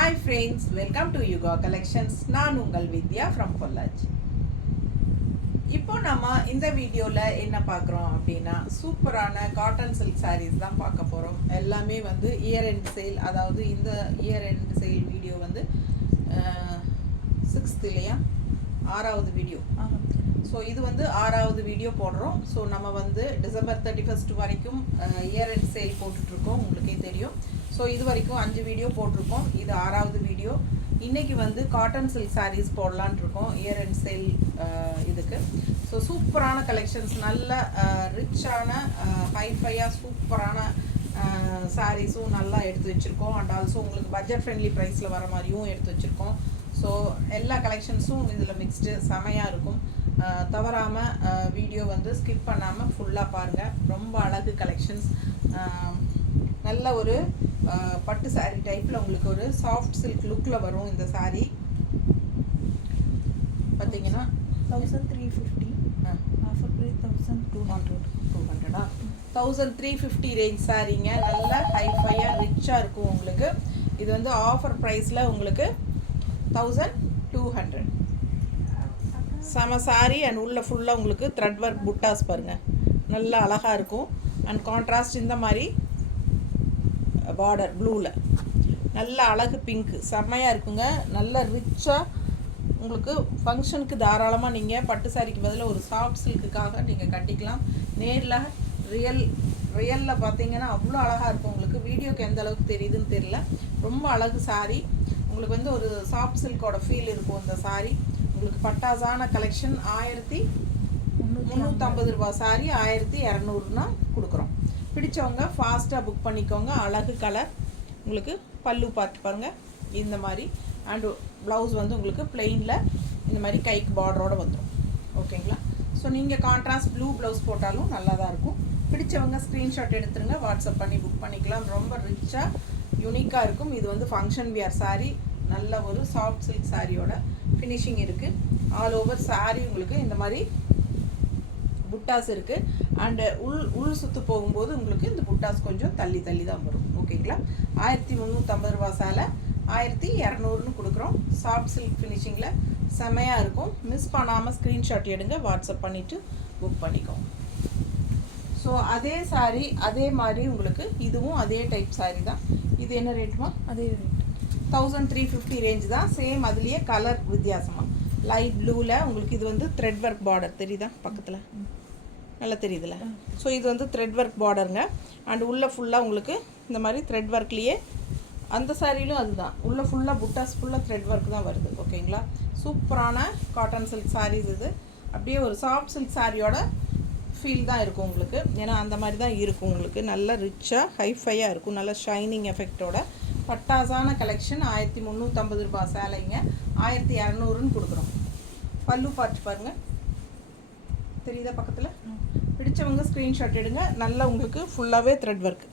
Hi friends, welcome to Yuga Collections. நான் உங்கள் வித்யா from Pollachi. இப்போ நம்ம இந்த வீடியோவில் என்ன பார்க்குறோம் அப்படின்னா சூப்பரான காட்டன் சில்க் சாரீஸ் தான் பார்க்க போகிறோம். எல்லாமே வந்து இயர் எண்ட் சேல், அதாவது இந்த இயர் எண்ட் சேல் வீடியோ வந்து 6th இல்லையா, 6வது வீடியோ. ஸோ இது வந்து 6வது வீடியோ போடுறோம். ஸோ நம்ம வந்து டிசம்பர் 31 வரைக்கும் இயர் எண்ட் சேல் போட்டுட்ருக்கோம், உங்களுக்கே தெரியும். ஸோ இது வரைக்கும் 5 வீடியோ போட்டிருக்கோம், இது 6வது வீடியோ. இன்றைக்கி வந்து காட்டன் சில்க் சாரீஸ் போடலான் இருக்கோம் இயர் அண்ட் சேல் இதுக்கு. ஸோ சூப்பரான கலெக்ஷன்ஸ், நல்ல ரிச்சான ஹைஃபையாக சூப்பரான சாரீஸும் நல்லா எடுத்து வச்சுருக்கோம். அண்ட் ஆல்சோ உங்களுக்கு பட்ஜெட் ஃப்ரெண்ட்லி ப்ரைஸில் வர மாதிரியும் எடுத்து வச்சுருக்கோம். ஸோ எல்லா கலெக்ஷன்ஸும் இதில் மிக்ஸ்டு செமையாக இருக்கும். தவறாமல் வீடியோ வந்து ஸ்கிப் பண்ணாமல் ஃபுல்லாக பாருங்கள். ரொம்ப அழகு கலெக்ஷன்ஸ், நல்ல ஒரு பட்டு சாரீ டைப்பில் உங்களுக்கு ஒரு சாஃப்ட் சில்க் லுக்கில் வரும். இந்த சாரீ பார்த்தீங்கன்னா 1350, ஆஃபர் ப்ரைஸ் 1200. 1350 ரேஞ்ச் சாரீங்க. நல்ல ஹைஃபையாக ரிச்சாக இருக்கும் உங்களுக்கு. இது வந்து ஆஃபர் ப்ரைஸில் உங்களுக்கு 1200. செம சாரீ. அண்ட் உள்ள ஃபுல்லாக உங்களுக்கு த்ரெட் ஒர்க் புட்டாஸ் பாருங்கள், நல்லா அழகாக இருக்கும். அண்ட் கான்ட்ராஸ்ட் இந்த மாதிரி பார்டர் ப்ளூவில் நல்ல அழகு பிங்க்கு செம்மையாக இருக்குங்க. நல்ல ரிச்சாக உங்களுக்கு ஃபங்க்ஷனுக்கு தாராளமாக நீங்கள் பட்டு சாரிக்கு பதிலாக ஒரு சாஃப்ட் சில்க்குக்காக நீங்கள் கட்டிக்கலாம். நேரில் ரியலில் பார்த்தீங்கன்னா அவ்வளோ அழகாக இருக்கும். உங்களுக்கு வீடியோக்கு எந்த அளவுக்கு தெரியுதுன்னு தெரியல, ரொம்ப அழகு சாரீ. உங்களுக்கு வந்து ஒரு சாஃப்ட் சில்கோட ஃபீல் இருக்கும் இந்த சாரீ. உங்களுக்கு பட்டாசான கலெக்ஷன் 1350 ரூபா சாரீ 1200னா கொடுக்குறோம். பிடிச்சவங்க ஃபாஸ்ட்டாக புக் பண்ணிக்கோங்க. அழகு கலர். உங்களுக்கு பல்லு பார்த்து பாருங்கள் இந்த மாதிரி. அண்டு ப்ளவுஸ் வந்து உங்களுக்கு பிளெயினில் இந்த மாதிரி கைக்கு பார்டரோடு வந்துடும். ஓகேங்களா? ஸோ நீங்கள் கான்ட்ராஸ்ட் ப்ளூ ப்ளவுஸ் போட்டாலும் நல்லா தான் இருக்கும். பிடிச்சவங்க ஸ்க்ரீன்ஷாட் எடுத்துருங்க, வாட்ஸ்அப் பண்ணி புக் பண்ணிக்கலாம். ரொம்ப ரிச்சாக யூனிக்காக இருக்கும். இது வந்து ஃபங்க்ஷன் வியர் சாரீ. நல்ல ஒரு சாஃப்ட் சில்க் சாரியோட ஃபினிஷிங் இருக்குது. ஆல் ஓவர் சாரீ உங்களுக்கு இந்த மாதிரி புட்டாஸ் இருக்குது. அண்டு உள் சுற்று போகும்போது உங்களுக்கு இந்த புட்டாஸ் கொஞ்சம் தள்ளி தான் வரும். ஓகேங்களா? 1350 ரூபா சேலை 1200ன்னு கொடுக்குறோம். சாஃப்ட் சில்க் ஃபினிஷிங்கில் செமையாக இருக்கும். மிஸ் பண்ணாமல் ஸ்க்ரீன்ஷாட் எடுங்க, வாட்ஸ்அப் பண்ணிவிட்டு புக் பண்ணிக்கோங்க. ஸோ அதே சாரீ அதே மாதிரி உங்களுக்கு இதுவும் அதே டைப் சாரீ தான். இது என்ன ரேட்டுமா? அதே ரேட் 1350 ரேஞ்ச் தான். சேம் அதுலேயே கலர் வித்தியாசமாக லைட் ப்ளூவில் உங்களுக்கு இது வந்து த்ரெட் ஒர்க் பார்டர் தெரியுதா பக்கத்தில், நல்லா தெரியுதுல்ல? ஸோ இது வந்து த்ரெட் ஒர்க் பார்டருங்க. அண்ட் உள்ளே ஃபுல்லாக உங்களுக்கு இந்த மாதிரி த்ரெட் ஒர்க்லேயே, அந்த சாரியிலும் அதுதான், உள்ளே ஃபுல்லாக புட்டாஸ் ஃபுல்லாக த்ரெட் ஒர்க் தான் வருது. ஓகேங்களா? சூப்பரான காட்டன் சில்க் சாரீஸ் இது. அப்படியே ஒரு சாஃப்ட் சில்க் சாரியோட ஃபீல் தான் இருக்கும் உங்களுக்கு. ஏன்னா அந்த மாதிரி தான் இருக்கும் உங்களுக்கு. நல்ல ரிச்சாக ஹைஃபையாக இருக்கும், நல்ல ஷைனிங் எஃபெக்டோட பட்டாசான கலெக்ஷன். 1350 ரூபா சேலைங்க 1200ன்னு கொடுக்குறோம். பல்லு பார்த்து பாருங்கள், தெரியுதா பக்கத்தில்? பிடிச்சவங்க ஸ்க்ரீன்ஷாட் எடுங்க. நல்லா உங்களுக்கு ஃபுல்லாகவே த்ரெட் ஒர்க்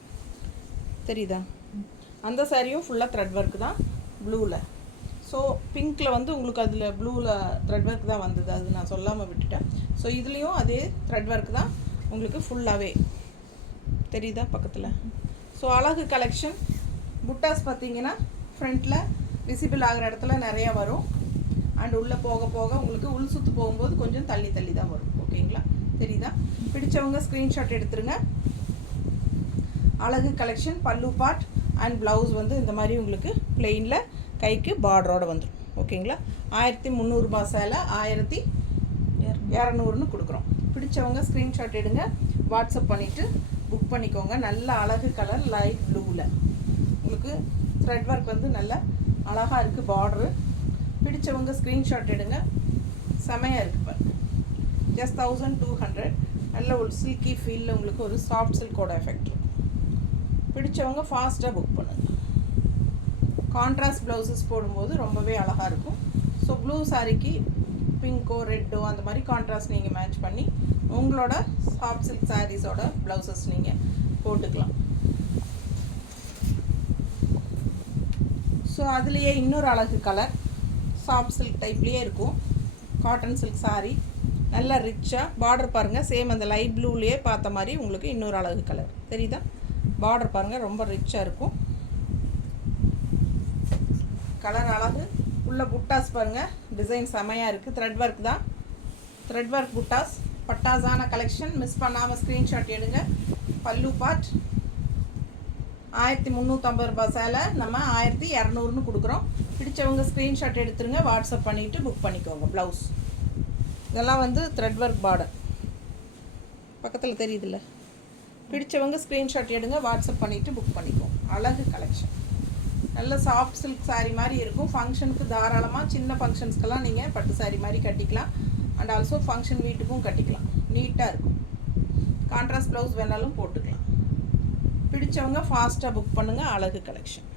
தெரியுதா? அந்த சாரியும் ஃபுல்லாக த்ரெட் ஒர்க் தான் ப்ளூவில். ஸோ பிங்க்கில் வந்து உங்களுக்கு அதில் ப்ளூவில் த்ரெட் ஒர்க் தான் வந்தது, அது நான் சொல்லாமல் விட்டுட்டேன். ஸோ இதுலேயும் அதே த்ரெட் ஒர்க் தான் உங்களுக்கு ஃபுல்லாகவே தெரியுதா பக்கத்தில்? ஸோ அழகு கலெக்ஷன். புட்டாஸ் பார்த்தீங்கன்னா ஃப்ரண்ட்டில் விசிபிள் ஆகிற இடத்துல நிறையா வரும். அண்ட் உள்ளே போக போக உங்களுக்கு உள் சுற்று போகும்போது கொஞ்சம் தள்ளி தான் வரும். ஓகேங்களா? தெரியுதா? பிடிச்சவங்க ஸ்க்ரீன்ஷாட் எடுத்துருங்க. அழகு கலெக்ஷன். பல்லு பார்ட் அண்ட் ப்ளவுஸ் வந்து இந்த மாதிரி உங்களுக்கு பிளெயினில் கைக்கு பார்டரோடு வந்துடும். ஓகேங்களா? 1300 ரூபா சேலை 1200ன்னு கொடுக்குறோம். பிடிச்சவங்க ஸ்க்ரீன்ஷாட் எடுங்க, வாட்ஸ்அப் பண்ணிவிட்டு புக் பண்ணிக்கோங்க. நல்ல அழகு கலர் லைட் ப்ளூவில் உங்களுக்கு த்ரெட் ஒர்க் வந்து நல்ல அழகாக இருக்குது பார்டரு. பிடிச்சவங்க ஸ்க்ரீன்ஷாட் எடுங்க. செமையாக இருக்குது பாருங்கள். ஜஸ்ட் 1200. நல்ல ஒரு சில்கி ஃபீலில் உங்களுக்கு ஒரு சாஃப்ட் சில்கோட எஃபெக்ட் இருக்கும். பிடிச்சவங்க ஃபாஸ்ட்டாக புக் பண்ணுங்கள். கான்ட்ராஸ்ட் ப்ளவுசஸ் போடும்போது ரொம்பவே அழகாக இருக்கும். ஸோ ப்ளூ சாரிக்கு பிங்கோ ரெட்டோ அந்த மாதிரி கான்ட்ராஸ்ட் நீங்கள் மேட்ச் பண்ணி உங்களோட சாஃப்ட் சில்க் சாரீஸோட ப்ளவுசஸ் நீங்கள் போட்டுக்கலாம். ஸோ அதுலேயே இன்னொரு அழகு கலர் சாஃப்ட் சில்க் டைப்லேயே இருக்கும். காட்டன் சில்க் சாரீ நல்லா ரிச்சாக பார்டர் பாருங்கள். சேம் அந்த லைட் ப்ளூலேயே பார்த்த மாதிரி உங்களுக்கு இன்னொரு அழகு கலர் தெரியுதா? பார்டர் பாருங்கள், ரொம்ப ரிச்சாக இருக்கும். கலர் அழகு. உள்ள புட்டாஸ் பாருங்கள், டிசைன் செமையாக இருக்குது. த்ரெட் ஒர்க் தான், த்ரெட் ஒர்க் புட்டாஸ். பட்டாஸான கலெக்ஷன். மிஸ் பண்ணாமல் ஸ்க்ரீன்ஷாட் எடுங்க. பல்லு பார்ட் 1350 ரூபாய் சேலை நம்ம 1200ன்னு கொடுக்குறோம். பிடிச்சவங்க ஸ்க்ரீன்ஷாட் எடுத்துருங்க, வாட்ஸ்அப் பண்ணிவிட்டு புக் பண்ணிக்கோங்க. ப்ளவுஸ் இதெல்லாம் வந்து த்ரெட் ஒர்க் பார்டர் பக்கத்தில் தெரியுதுல்ல. பிடிச்சவங்க ஸ்க்ரீன்ஷாட் எடுங்க, வாட்ஸ்அப் பண்ணிவிட்டு புக் பண்ணிக்கோங்க. அழகு கலெக்ஷன். நல்ல சாஃப்ட் சில்க் சாரீ மாதிரி இருக்கும். ஃபங்க்ஷனுக்கு தாராளமாக சின்ன ஃபங்க்ஷன்ஸ்க்கெல்லாம் நீங்கள் பட்டு சாரீ மாதிரி கட்டிக்கலாம். அண்ட் ஆல்சோ ஃபங்க்ஷன் வீட்டுக்கும் கட்டிக்கலாம். நீட்டாக இருக்கும். கான்ட்ராஸ்ட் ப்ளவுஸ் வேணாலும் போட்டுக்கலாம். பிடிச்சவங்க ஃபாஸ்ட்டாக புக் பண்ணுங்கள். அழகு கலெக்ஷன்.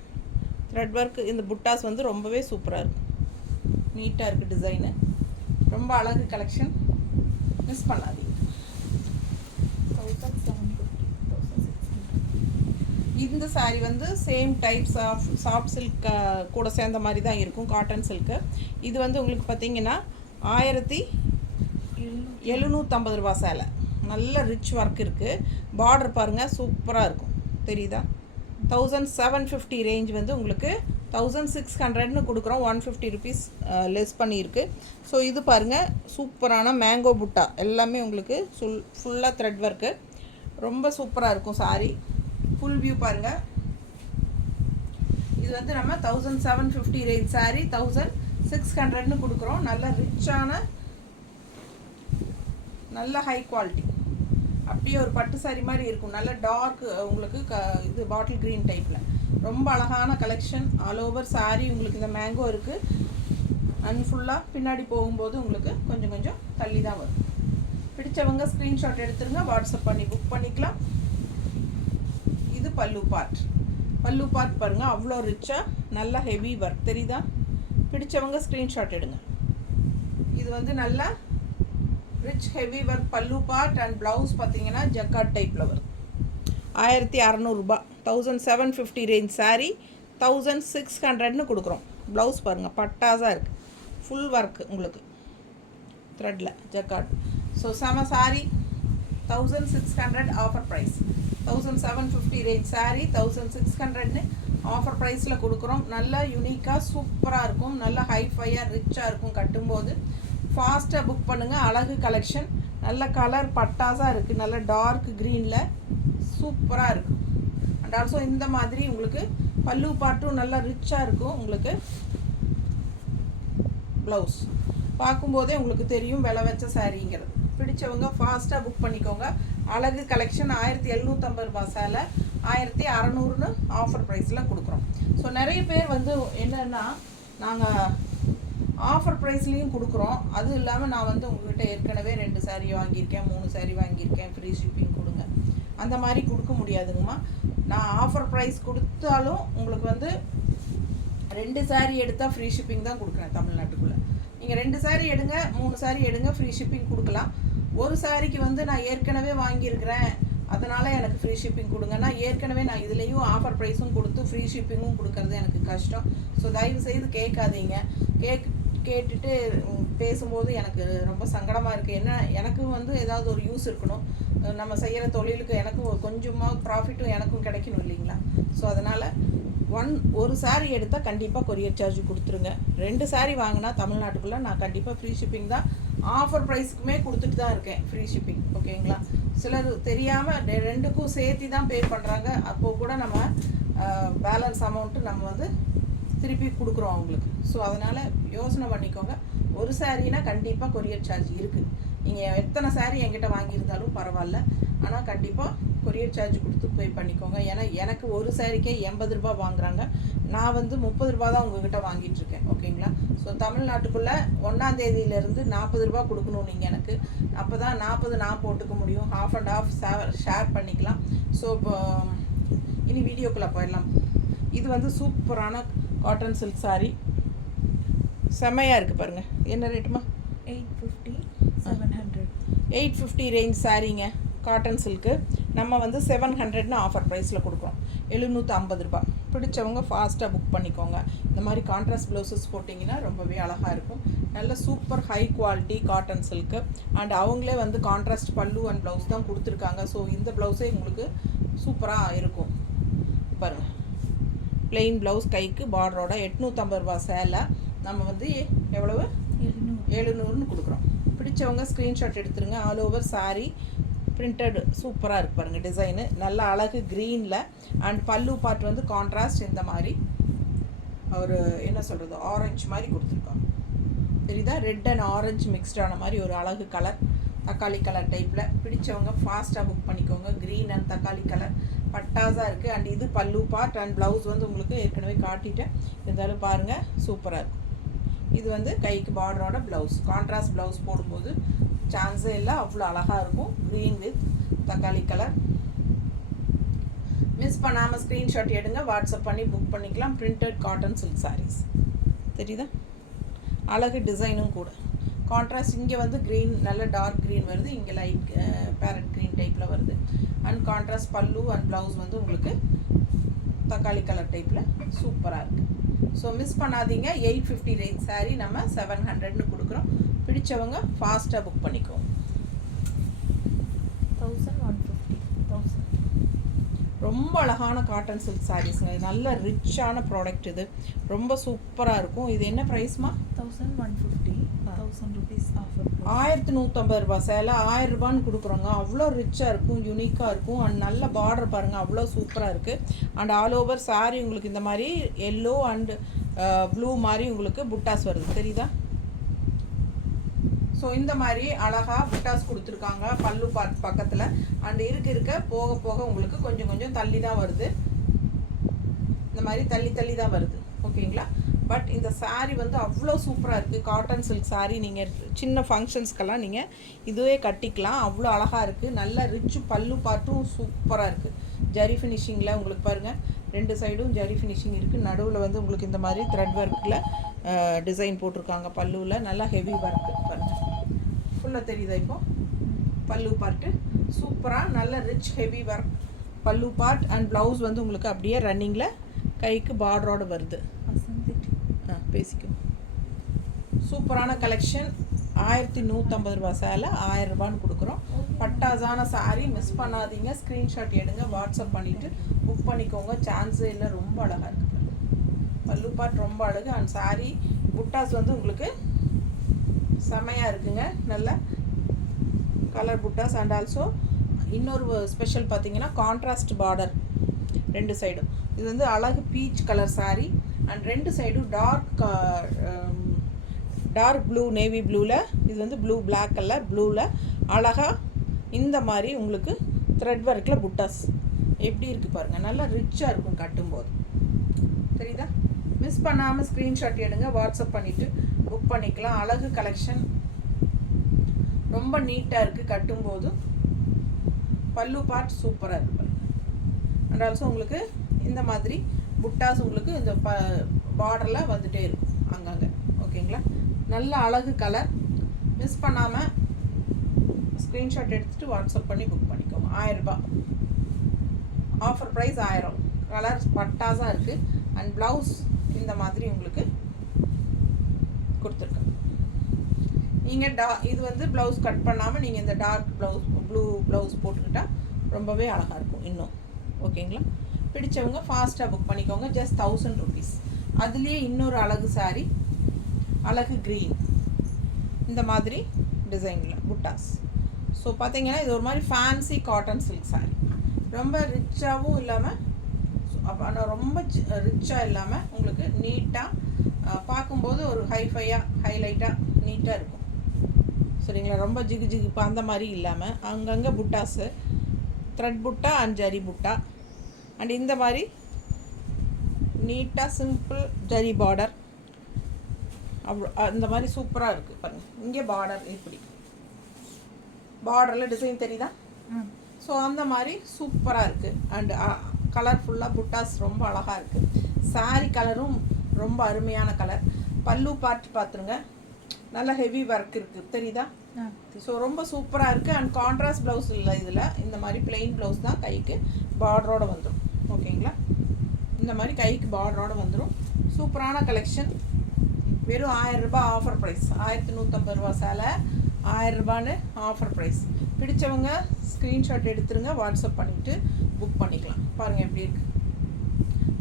த்ரெட் ஒர்க் இந்த புட்டாஸ் வந்து ரொம்பவே சூப்பராக இருக்கும். நீட்டாக இருக்குது டிசைனு. ரொம்ப அழகு கலெக்ஷன். மிஸ் பண்ணாதீங்க. 1750, 1600. இந்த சாரீ வந்து same types of soft silk கூட சேர்ந்த மாதிரி தான் இருக்கும். Cotton silk. இது வந்து உங்களுக்கு பார்த்தீங்கன்னா 1750 ரூபா சேலை. நல்ல ரிச் ஒர்க் இருக்குது. பார்டர் பாருங்கள், சூப்பராக இருக்கும். தெரியுதா? 1750 ரேஞ்ச் வந்து உங்களுக்கு 1600ன்னு கொடுக்குறோம். 150 ருபீஸ் லெஸ் பண்ணியிருக்கு. ஸோ இது பாருங்கள், சூப்பரான மேங்கோ புட்டா எல்லாமே உங்களுக்கு ஃபுல்லாக த்ரெட் ஒர்க்கு. ரொம்ப சூப்பராக இருக்கும் சாரீ. ஃபுல் வியூ பாருங்கள். இது வந்து நம்ம 1750 ரேஞ்ச் சாரீ 1600ன்னு கொடுக்குறோம். நல்ல ரிச்சான, நல்ல ஹை குவாலிட்டி. அப்படியே ஒரு பட்டு சாரீ மாதிரி இருக்கும். நல்ல டார்க் உங்களுக்கு இது பாட்டில் க்ரீன் டைப்பில் ரொம்ப அழகான கலெக்ஷன். ஆல் ஓவர் சாரீ உங்களுக்கு இந்த மேங்கோ இருக்குது. அண்ட் ஃபுல்லாக பின்னாடி போகும்போது உங்களுக்கு கொஞ்சம் கொஞ்சம் தள்ளி தான் வரும். பிடிச்சவங்க ஸ்க்ரீன்ஷாட் எடுத்துருங்க, வாட்ஸ்அப் பண்ணி புக் பண்ணிக்கலாம். இது பல்லு பார்ட். பல்லு பார்ட் பாருங்கள், அவ்வளோ ரிச்சாக நல்ல ஹெவி ஒர்க். தெரியுதா? பிடிச்சவங்க ஸ்க்ரீன்ஷாட் எடுங்க. இது வந்து நல்லா ரிச் ஹெவி ஒர்க் பல்லு பார்ட். அண்ட் ப்ளவுஸ் பார்த்தீங்கன்னா ஜக்கார்ட் டைப்பில் வரும். 1600 ரூபாய். 1750 ரேஞ்ச் சாரீ 1600ன்னு கொடுக்குறோம். ப்ளவுஸ் பாருங்கள், பட்டாஸாக இருக்குது. ஃபுல் ஒர்க்கு உங்களுக்கு த்ரெட்டில் ஜக்கார்ட். ஸோ செம sari 1600 offer price. 1750 range sari 1600ன்னு ஆஃபர் ப்ரைஸில் கொடுக்குறோம். நல்லா யூனிக்காக சூப்பராக இருக்கும். நல்லா ஹைஃபையாக ரிச்சாக இருக்கும். கட்டும்போது ஃபாஸ்ட்டாக புக் பண்ணுங்கள். அழகு கலெக்ஷன். நல்ல கலர் பட்டாஸாக இருக்குது. நல்ல டார்க் க்ரீனில் சூப்பராக இருக்கும். அண்ட் ஆல்சோ இந்த மாதிரி உங்களுக்கு பல்லு பாட்டும் நல்லா ரிச்சாக இருக்கும். உங்களுக்கு ப்ளவுஸ் பார்க்கும்போதே உங்களுக்கு தெரியும் விலை வச்ச சாரீங்கிறது. பிடிச்சவங்க ஃபாஸ்ட்டாக புக் பண்ணிக்கோங்க. அழகு கலெக்ஷன். 1750 ரூபாய் சேலை 1600ன்னு ஆஃபர் ப்ரைஸில் கொடுக்குறோம். ஸோ நிறைய பேர் வந்து என்னென்னா, நாங்கள் ஆஃபர் ப்ரைஸ்லேயும் கொடுக்குறோம். அதுவும் இல்லாமல் நான் வந்து உங்கள்கிட்ட ஏற்கனவே 2 சாரீ வாங்கியிருக்கேன், 3 சாரீ வாங்கியிருக்கேன், ஃப்ரீ ஷிப்பிங் கொடுங்க, அந்த மாதிரி கொடுக்க முடியாதுங்கம்மா. நான் ஆஃபர் ப்ரைஸ் கொடுத்தாலும் உங்களுக்கு வந்து 2 சாரீ எடுத்தால் ஃப்ரீ ஷிப்பிங் தான் கொடுக்குறேன் தமிழ்நாட்டுக்குள்ளே. நீங்கள் 2 சாரீ எடுங்க, 3 சாரீ எடுங்க, ஃப்ரீ ஷிப்பிங் கொடுக்கலாம். ஒரு சாரீக்கு வந்து நான் ஏற்கனவே வாங்கியிருக்கிறேன், அதனால் எனக்கு ஃப்ரீ ஷிப்பிங் கொடுங்கன்னா, ஏற்கனவே நான் இதுலேயும் ஆஃபர் ப்ரைஸும் கொடுத்து ஃப்ரீ ஷிப்பிங்கும் கொடுக்கறது எனக்கு கஷ்டம். ஸோ தயவுசெய்து கேட்காதீங்க. கேட்டுட்டு பேசும்போது எனக்கு ரொம்ப சங்கடமாக இருக்குது. என்ன, எனக்கும் வந்து ஏதாவது ஒரு யூஸ் இருக்கணும். நம்ம செய்கிற தொழிலுக்கு எனக்கும் கொஞ்சமாக ப்ராஃபிட்டும் எனக்கும் கிடைக்கணும் இல்லைங்களா? ஸோ அதனால் ஒரு சாரீ எடுத்தால் கண்டிப்பாக கொரியர் சார்ஜ் கொடுத்துருங்க. 2 சாரீ வாங்கினா தமிழ்நாட்டுக்குள்ளே நான் கண்டிப்பாக ஃப்ரீ ஷிப்பிங் தான். ஆஃபர் ப்ரைஸுக்குமே கொடுத்துட்டு தான் இருக்கேன் ஃப்ரீ ஷிப்பிங். ஓகேங்களா? சிலர் தெரியாமல் 2க்கும் சேர்த்து தான் பே பண்ணுறாங்க. அப்போது கூட நம்ம பேலன்ஸ் அமௌண்ட்டு நம்ம வந்து திருப்பி கொடுக்குறோம் அவங்களுக்கு. ஸோ அதனால் யோசனை பண்ணிக்கோங்க. ஒரு சாரீனா கண்டிப்பாக கொரியர் சார்ஜ் இருக்குது. நீங்கள் எத்தனை சாரீ என்கிட்ட வாங்கியிருந்தாலும் பரவாயில்ல, ஆனால் கண்டிப்பாக கொரியர் சார்ஜ் கொடுத்து பே பண்ணிக்கோங்க. ஏன்னா எனக்கு ஒரு சாரீக்கே 80 ரூபா வாங்குறாங்க. நான் வந்து 30 ரூபா தான் உங்ககிட்ட வாங்கிட்டுருக்கேன். ஓகேங்களா? ஸோ தமிழ்நாட்டுக்குள்ளே 1ஆம் தேதியிலேருந்து 40 ரூபா கொடுக்கணும் நீங்கள் எனக்கு. அப்போ தான் 40 நான் போட்டுக்க முடியும். ஹாஃப் அண்ட் ஆஃப் ஷேர் பண்ணிக்கலாம். ஸோ இப்போ இனி வீடியோக்குள்ளே போயிடலாம். இது வந்து சூப்பரான காட்டன் சில்க் சாரீ. செம்மையாக இருக்குது பாருங்கள். என்ன ரேட்டுமா? 850, 700. 850 ரேஞ்ச் சாரீங்க. காட்டன் சில்க்கு நம்ம வந்து 700ன்னு ஆஃபர் ப்ரைஸில் கொடுக்குறோம். 750 ரூபா. பிடிச்சவங்க ஃபாஸ்ட்டாக புக் பண்ணிக்கோங்க. இந்த மாதிரி கான்ட்ராஸ்ட் ப்ளவுசஸ் போட்டிங்கன்னா ரொம்பவே அழகாக இருக்கும். நல்ல super high quality cotton silk. And அவங்களே வந்து கான்ட்ராஸ்ட் பல்லு அண்ட் ப்ளவுஸ் தான் கொடுத்துருக்காங்க. ஸோ இந்த ப்ளவுஸே உங்களுக்கு சூப்பராக இருக்கும். பாருங்கள், plain ப்ளவுஸ் கைக்கு பார்டரோட 850 ரூபா சேலை நம்ம வந்து எவ்வளவு 700ன்னு கொடுக்குறோம். பிடிச்சவங்க ஸ்க்ரீன்ஷாட் எடுத்துருங்க. ஆல் ஓவர் saree பிரிண்டட் சூப்பராக இருக்கு பாருங்கள். டிசைனு நல்ல அழகு க்ரீனில் அண்ட் பல்லு பார்ட் வந்து கான்ட்ராஸ்ட் இந்த மாதிரி ஒரு என்ன சொல்கிறது ஆரஞ்சு மாதிரி கொடுத்துருக்காங்க. தெரியுதா? ரெட் அண்ட் ஆரஞ்சு மிக்ஸ்டான மாதிரி ஒரு அழகு கலர், தக்காளி கலர் டைப்பில். பிடிச்சவங்க ஃபாஸ்ட்டாக புக் பண்ணிக்கோங்க. க்ரீன் அண்ட் தக்காளி கலர் பட்டாஸாக இருக்குது. அண்ட் இது பல்லு பார்ட் அண்ட் ப்ளவுஸ் வந்து உங்களுக்கு ஏற்கனவே காட்டிட்டேன், இருந்தாலும் பாருங்கள் சூப்பராக இருக்கும். இது வந்து கைக்கு பார்டரோட ப்ளவுஸ், கான்ட்ராஸ்ட் ப்ளவுஸ் போடும்போது சான்ஸே இல்லை, அவ்வளோ அழகாக இருக்கும். க்ரீன் வித் தக்காளி கலர். மிஸ் பண்ணாமல் ஸ்க்ரீன்ஷாட் எடுங்க, வாட்ஸ்அப் பண்ணி புக் பண்ணிக்கலாம். Printed cotton silk saris. தெரியுதா? அழகு டிசைனும் கூட. கான்ட்ராஸ்ட் இங்கே வந்து க்ரீன் நல்ல டார்க் க்ரீன் வருது, இங்கே லைட் பேரட் க்ரீன் டைப்பில் வருது. அண்ட் கான்ட்ராஸ்ட் பல்லு அண்ட் ப்ளவுஸ் வந்து உங்களுக்கு தக்காளி கலர் டைப்பில் சூப்பராக இருக்குது. ஸோ மிஸ் பண்ணாதீங்க. 850 ரேஞ்ச் சாரீ நம்ம 700ன்னு கொடுக்குறோம். பிடிச்சவங்க ஃபாஸ்ட்டாக புக் பண்ணிக்கோங்க. 1150. ரொம்ப அழகான காட்டன் சில்க் சாரீஸுங்க. நல்ல ரிச்சான ப்ராடக்ட் இது, ரொம்ப சூப்பராக இருக்கும். இது என்ன ப்ரைஸ்மா? 1150. 1000 rupees ஆஃபர். 1150 ரூபா சேலை 1000 ரூபான்னு கொடுக்குறோங்க. அவ்வளோ ரிச்சாக இருக்கும், யூனிக்காக இருக்கும். அண்ட் நல்ல பார்டர் பாருங்கள், அவ்வளோ சூப்பராக இருக்குது. அண்ட் ஆல் ஓவர் சாரீ உங்களுக்கு இந்த மாதிரி எல்லோ அண்ட் ப்ளூ மாதிரி உங்களுக்கு புட்டாஸ் வருது. தெரியுதா? ஸோ இந்த மாதிரி அழகாக புட்டாஸ் கொடுத்துருக்காங்க பல்லு பார்ட் பக்கத்தில். அண்ட் இருக்க போக போக உங்களுக்கு கொஞ்சம் கொஞ்சம் தள்ளி தான் வருது. இந்த மாதிரி தள்ளி தான் வருது. ஓகேங்களா? பட் இந்த சாரீ வந்து அவ்வளோ சூப்பராக இருக்குது. காட்டன் சில்க் சாரீ நீங்கள் சின்ன ஃபங்க்ஷன்ஸ்க்கெல்லாம் நீங்கள் இதுவே கட்டிக்கலாம். அவ்வளோ அழகாக இருக்குது. நல்ல ரிச்சு பல்லு பார்ட்டும் சூப்பராக இருக்குது. ஜரி ஃபினிஷிங்கில் உங்களுக்கு பாருங்கள், 2 சைடும் ஜரி ஃபினிஷிங் இருக்குது. நடுவில் வந்து உங்களுக்கு இந்த மாதிரி த்ரெட் ஒர்க்கில் டிசைன் போட்டிருக்காங்க. பல்லுவில் நல்லா ஹெவி ஒர்க்கு பாருங்கள். ஃபுல்லாக தெரியுதா? இப்போது பல்லு பார்ட்டு சூப்பராக நல்ல ரிச் ஹெவி ஒர்க் பல்லு பார்ட். அண்ட் ப்ளவுஸ் வந்து உங்களுக்கு அப்படியே ரன்னிங்கில் கைக்கு பார்டரோடு வருது. பேசிக்கும். சூப்பரான கலெக்ஷன். 1150 ரூபா சேலை 1000 ரூபான்னு கொடுக்குறோம். பட்டாசான சாரீ மிஸ் பண்ணாதீங்க. ஸ்க்ரீன்ஷாட் எடுங்க, வாட்ஸ்அப் பண்ணிவிட்டு புக் பண்ணிக்கோங்க. சான்ஸே இல்லை, ரொம்ப அழகாக இருக்குது. பல்லு பார்ட் ரொம்ப அழகு. அண்ட் சாரீ புட்டாஸ் வந்து உங்களுக்கு செமையாக இருக்குங்க. நல்ல கலர் புட்டாஸ். அண்ட் ஆல்சோ இன்னொரு ஸ்பெஷல் பார்த்தீங்கன்னா கான்ட்ராஸ்ட் பார்டர் 2 சைடும். இது வந்து அழகு பீச் கலர் சாரீ அண்ட் 2 சைடும் டார்க் ப்ளூ நேவி ப்ளூவில், இது வந்து ப்ளூ பிளாக் கலர் ப்ளூவில் அழகாக இந்த மாதிரி உங்களுக்கு த்ரெட் ஒர்க்கில் புட்டாஸ் எப்படி இருக்குது பாருங்கள். நல்லா ரிச்சாக இருக்கும் கட்டும்போது. தெரியுதா? மிஸ் பண்ணாமல் ஸ்க்ரீன்ஷாட் எடுங்க, வாட்ஸ்அப் பண்ணிவிட்டு புக் பண்ணிக்கலாம். அழகு கலெக்ஷன், ரொம்ப நீட்டாக இருக்குது கட்டும்போது. பல்லு பார்ட் சூப்பராக இருக்குது பாருங்கள். அண்ட் ஆல்சோ உங்களுக்கு இந்த மாதிரி புட்டாஸ் உங்களுக்கு இந்த பார்டரில் வந்துகிட்டே இருக்கும் அங்கங்கே. ஓகேங்களா? நல்ல அழகு கலர். மிஸ் பண்ணாமல் ஸ்க்ரீன்ஷாட் எடுத்துகிட்டு வாட்ஸ்அப் பண்ணி புக் பண்ணிக்கோங்க. 1000 ரூபா ஆஃபர் ப்ரைஸ் 1000. கலர் பட்டாஸாக இருக்குது. அண்ட் ப்ளவுஸ் இந்த மாதிரி உங்களுக்கு கொடுத்துருக்கேன். நீங்கள் இது வந்து ப்ளவுஸ் கட் பண்ணாமல் நீங்கள் இந்த டார்க் ப்ளவுஸ் ப்ளூ ப்ளவுஸ் போட்டுக்கிட்டால் ரொம்பவே அழகாக இருக்கும் இன்னும். ஓகேங்களா? பிடிச்சவங்க ஃபாஸ்ட்டாக புக் பண்ணிக்கோங்க. Just 1000 rupees. அதுலேயே இன்னொரு அழகு சாரீ, அழகு க்ரீன் இந்த மாதிரி டிசைனில் புட்டாஸ். ஸோ பார்த்தீங்கன்னா இது ஒரு மாதிரி ஃபேன்சி காட்டன் சில்க் சாரீ. ரொம்ப ரிச்சாகவும் இல்லாமல், ஆனால் ரொம்ப ரிச்சாக இல்லாமல் உங்களுக்கு நீட்டாக பார்க்கும்போது ஒரு ஹைஃபையாக ஹைலைட்டாக நீட்டாக இருக்கும். சரிங்களா? ரொம்ப ஜிகுப்பு அந்த மாதிரி இல்லாமல் அங்கங்கே புட்டாஸு, த்ரெட் புட்டா அண்ட் ஜரி புட்டா. அண்ட் இந்த மாதிரி நீட்டாக சிம்பிள் ஜரி பார்டர் அவ்வளோ அந்த மாதிரி சூப்பராக இருக்குது பாருங்கள். இங்கே பார்டர் இப்படி பார்டரில் டிசைன் தெரியுதா? ஸோ அந்த மாதிரி சூப்பராக இருக்குது. அண்டு கலர்ஃபுல்லாக புட்டாஸ் ரொம்ப அழகாக இருக்குது. சாரீ கலரும் ரொம்ப அருமையான கலர். பல்லு பார்ட் பார்த்துருங்க, நல்லா ஹெவி ஒர்க் இருக்குது. தெரியுதா? ஸோ ரொம்ப சூப்பராக இருக்குது. அண்ட் கான்ட்ராஸ்ட் ப்ளவுஸ் இல்லை இதில். இந்த மாதிரி பிளெயின் ப்ளவுஸ் தான் கைக்கு பார்டரோடு வந்துடும். ஓகேங்களா? இந்த மாதிரி கைக்கு பார்டரோடு வந்துடும். சூப்பரான கலெக்ஷன். வெறும் 1000 ரூபாய் ஆஃபர் ப்ரைஸ். 1150 ரூபா சேலை 1000 ரூபான்னு ஆஃபர் ப்ரைஸ். பிடிச்சவங்க ஸ்க்ரீன்ஷாட் எடுத்துருங்க, வாட்ஸ்அப் பண்ணிவிட்டு புக் பண்ணிக்கலாம். பாருங்கள் எப்படி இருக்குது.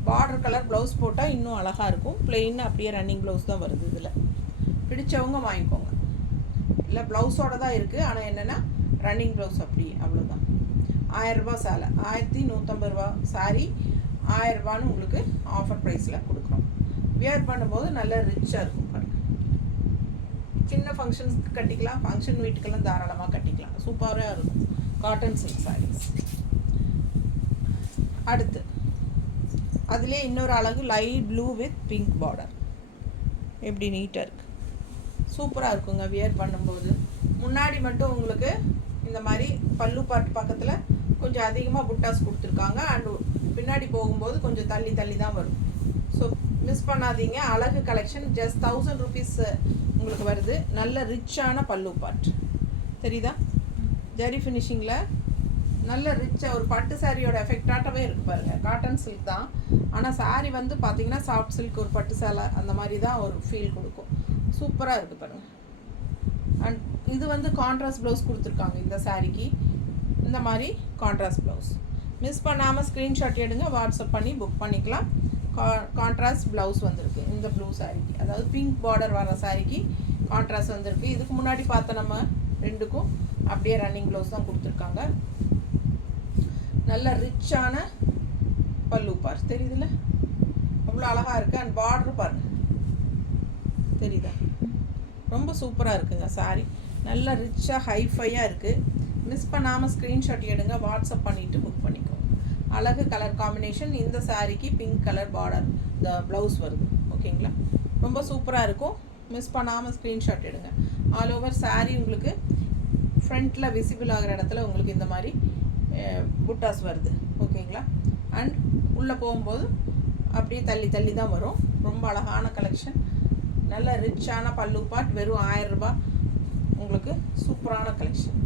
பார்டர் கலர் ப்ளவுஸ் போட்டால் இன்னும் அழகாக இருக்கும். பிளெயின் அப்படியே ரன்னிங் ப்ளவுஸ் தான் வருது. இதில் பிடிச்சவங்க வாங்கிக்கோங்க. இல்லை ப்ளவுஸோடு தான் இருக்குது, ஆனால் என்னென்னா ரன்னிங் ப்ளவுஸ் அப்படி அவ்வளோதான். 1000 ரூபா சேலை, 1150 ரூபா சாரீ, 1000 ரூபான்னு உங்களுக்கு ஆஃபர் ப்ரைஸில் கொடுக்குறோம். வியர் பண்ணும்போது நல்லா ரிச்சாக இருக்கும் பாருங்கள். சின்ன ஃபங்க்ஷன்ஸ்க்கு கட்டிக்கலாம், ஃபங்க்ஷன் வீட்டுக்கெல்லாம் தாராளமாக கட்டிக்கலாம். சூப்பராக இருக்கும் காட்டன் சில்க் சாரீஸ். அடுத்து அதுலேயே இன்னொரு அழகு light blue with pink border. எப்படி நீட்டாக இருக்குது, சூப்பராக இருக்குங்க வியர் பண்ணும்போது. முன்னாடி மட்டும் உங்களுக்கு இந்த மாதிரி பல்லு பாட்டு பக்கத்தில் கொஞ்சம் அதிகமாக புட்டாஸ் கொடுத்துருக்காங்க. அண்ட் பின்னாடி போகும்போது கொஞ்சம் தள்ளி தள்ளி தான் வரும். ஸோ மிஸ் பண்ணாதீங்க. அழகு கலெக்ஷன் ஜஸ்ட் 1000 rupees உங்களுக்கு வருது. நல்ல ரிச்சான பல்லு பாட் தெரியுதா, ஜரி ஃபினிஷிங்கில் நல்ல ரிச்சாக ஒரு பட்டு சாரியோட எஃபெக்டாகவே இருக்குது பாருங்கள். காட்டன் சில்க் தான், ஆனால் சாரீ வந்து பார்த்திங்கன்னா சாஃப்ட் சில்க், ஒரு பட்டு சேலை அந்த மாதிரி தான் ஒரு ஃபீல் கொடுக்கும். சூப்பராக இருக்குது பாருங்கள். அண்ட் இது வந்து கான்ட்ராஸ்ட் ப்ளவுஸ் கொடுத்துருக்காங்க இந்த சாரீக்கு. இந்த மாதிரி கான்ட்ராஸ்ட் ப்ளவுஸ் மிஸ் பண்ணாமல் ஸ்க்ரீன்ஷாட் எடுங்க, வாட்ஸ்அப் பண்ணி புக் பண்ணிக்கலாம். கான்ட்ராஸ்ட் ப்ளவுஸ் வந்திருக்கு இந்த ப்ளூ சாரீக்கு, அதாவது பிங்க் பார்டர் வர சாரீக்கு கான்ட்ராஸ்ட் வந்திருக்கு. இதுக்கு முன்னாடி பார்த்த நம்ம ரெண்டுக்கும் அப்படியே ரன்னிங் ப்ளவுஸ் தான் கொடுத்துருக்காங்க. நல்ல ரிச்சான பல்லு பார் தெரியுதுல்ல, அவ்வளோ அழகாக இருக்குது. அண்ட் பார்டர் பாருங்க தெரியுதா, ரொம்ப சூப்பராக இருக்குங்க சாரீ. நல்ல ரிச்சாக ஹைஃபையாக இருக்குது. மிஸ் பண்ணாமல் ஸ்க்ரீன்ஷாட் எடுங்க, வாட்ஸ்அப் பண்ணிவிட்டு புக் பண்ணிக்கோங்க. அழகு கலர் காம்பினேஷன். இந்த சாரீக்கு பிங்க் கலர் பார்டர் இந்த ப்ளவுஸ் வருது. ஓகேங்களா, ரொம்ப சூப்பராக இருக்கும். மிஸ் பண்ணாமல் ஸ்க்ரீன்ஷாட் எடுங்க. ஆல் ஓவர் சாரீ உங்களுக்கு ஃப்ரண்ட்டில் விசிபிள் ஆகிற இடத்துல உங்களுக்கு இந்த மாதிரி புட்டாஸ் வருது. ஓகேங்களா, அண்ட் உள்ளே போகும்போது அப்படியே தள்ளி தள்ளி தான் வரும். ரொம்ப அழகான கலெக்ஷன். நல்ல ரிச்சான பல்லு பாட். வெறும் 1000 ரூபா உங்களுக்கு சூப்பரான கலெக்ஷன்.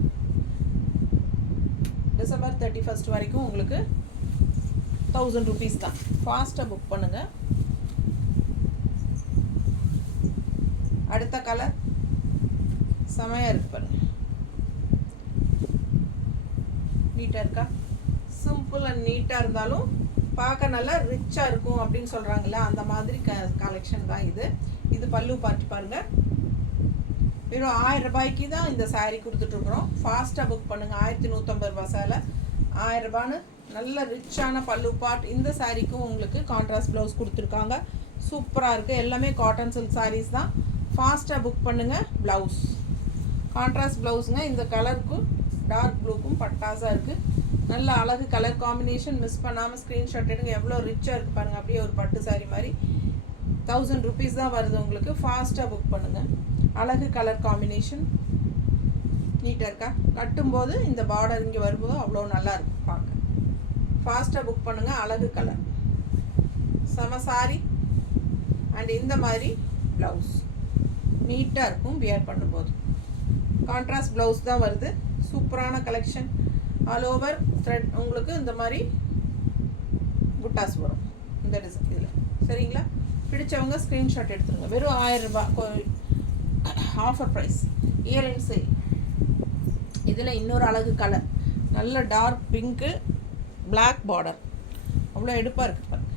டிசம்பர் 31 வரைக்கும் உங்களுக்கு 1000 rupees தான். ஃபாஸ்ட்டாக புக் பண்ணுங்கள். அடுத்த கலர் செமையாக இருக்கு பாருங்க, நீட்டாக இருக்கா, சிம்பிள் அண்ட் நீட்டாக இருந்தாலும் பார்க்க நல்லா ரிச்சாக இருக்கும் அப்படின்னு சொல்கிறாங்களா, அந்த மாதிரி கலெக்ஷன் தான் இது. இது பல்லு பார்த்து பாருங்கள். வெறும் 1000 ரூபாய்க்கு தான் இந்த சாரீ கொடுத்துட்ருக்குறோம். ஃபாஸ்ட்டாக புக் பண்ணுங்கள். 1150 ரூபா சேலை, 1000 ரூபான்னு நல்ல ரிச்சான பல்லு பாட். இந்த சாரீக்கும் உங்களுக்கு கான்ட்ராஸ்ட் ப்ளவுஸ் கொடுத்துருக்காங்க. சூப்பராக இருக்குது. எல்லாமே காட்டன் சில்க் சாரீஸ் தான். ஃபாஸ்ட்டாக புக் பண்ணுங்கள். ப்ளவுஸ் கான்ட்ராஸ்ட் ப்ளவுஸுங்க. இந்த கலருக்கும் டார்க் ப்ளூக்கும் பட்டாஸாக இருக்குது. நல்ல அழகு கலர் காம்பினேஷன். மிஸ் பண்ணாமல் ஸ்க்ரீன்ஷாட் எடுங்க. எவ்வளோ ரிச்சாக இருக்குது பாருங்கள், அப்படியே ஒரு பட்டு சாரீ மாதிரி. 1000 rupees தான் வருது உங்களுக்கு. ஃபாஸ்ட்டாக புக் பண்ணுங்கள். அழகு கலர் காம்பினேஷன் நீட்டாக இருக்கா, கட்டும்போது இந்த பார்டர் இங்கே வரும்போது அவ்வளோ நல்லா இருக்கும் பார்க்க. ஃபாஸ்ட்டாக புக் பண்ணுங்கள். அழகு கலர் செம சாரி. அண்ட் இந்த மாதிரி ப்ளவுஸ் நீட்டாக இருக்கும் வியர் பண்ணும்போது. கான்ட்ராஸ்ட் ப்ளவுஸ் தான் வருது. சூப்பரான கலெக்ஷன். ஆல் ஓவர் த்ரெட் உங்களுக்கு இந்த மாதிரி புட்டாஸ் வரும் இந்த டிசைன் இதில். சரிங்களா, பிடிச்சவங்க ஸ்க்ரீன்ஷாட் எடுத்துருங்க. வெறும் 1000 ரூபாய் ஆஃபர் ப்ரைஸ். Earring sale. இதில் இன்னொரு அழகு கலர், நல்ல டார்க் பிங்க்கு, பிளாக் பார்டர், அவ்வளோ எடுப்பாக இருக்குது பாருங்க.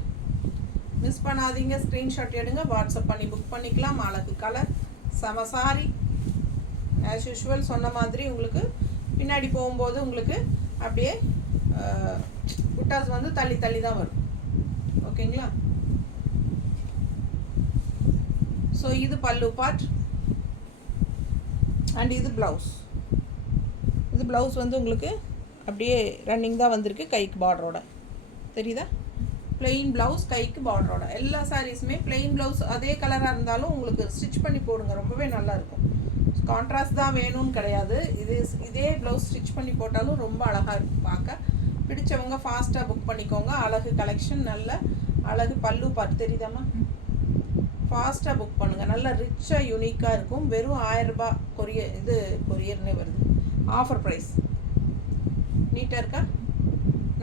மிஸ் பண்ணாதீங்க, ஸ்க்ரீன்ஷாட் எடுங்க, வாட்ஸ்அப் பண்ணி புக் பண்ணிக்கலாம். அழகு கலர் செம சாரி. ஆஸ் யூஷுவல் சொன்ன மாதிரி உங்களுக்கு பின்னாடி போகும்போது உங்களுக்கு அப்படியே புட்டாஸ் வந்து தள்ளி தள்ளி தான் வரும். ஓகேங்களா, ஸோ இது பல்லு பார்ட் அண்ட் இது ப்ளவுஸ். இது ப்ளவுஸ் வந்து உங்களுக்கு அப்படியே ரன்னிங் தான் வந்திருக்கு, கைக்கு பார்டரோட தெரியுதா. பிளெயின் ப்ளவுஸ், கைக்கு பார்டரோட. எல்லா சாரீஸுமே பிளெயின் ப்ளவுஸ் அதே கலராக இருந்தாலும் உங்களுக்கு ஸ்டிச் பண்ணி போடுங்க, ரொம்பவே நல்லாயிருக்கும். கான்ட்ராஸ்ட் தான் வேணும்னு கிடையாது, இதே ப்ளவுஸ் ஸ்டிச் பண்ணி போட்டாலும் ரொம்ப அழகாக இருக்கும் பார்க்க. பிடிச்சவங்க ஃபாஸ்ட்டாக புக் பண்ணிக்கோங்க. அழகு கலெக்ஷன். நல்ல அழகு பல்லு பார்த்து தெரியுதாம்மா. ஃபாஸ்ட்டாக புக் பண்ணுங்கள். நல்ல ரிச்சாக யூனிக்காக இருக்கும். வெறும் 1000 ரூபாய். கொரியர்னே வருது. Offer price. நீட்டாக இருக்கா,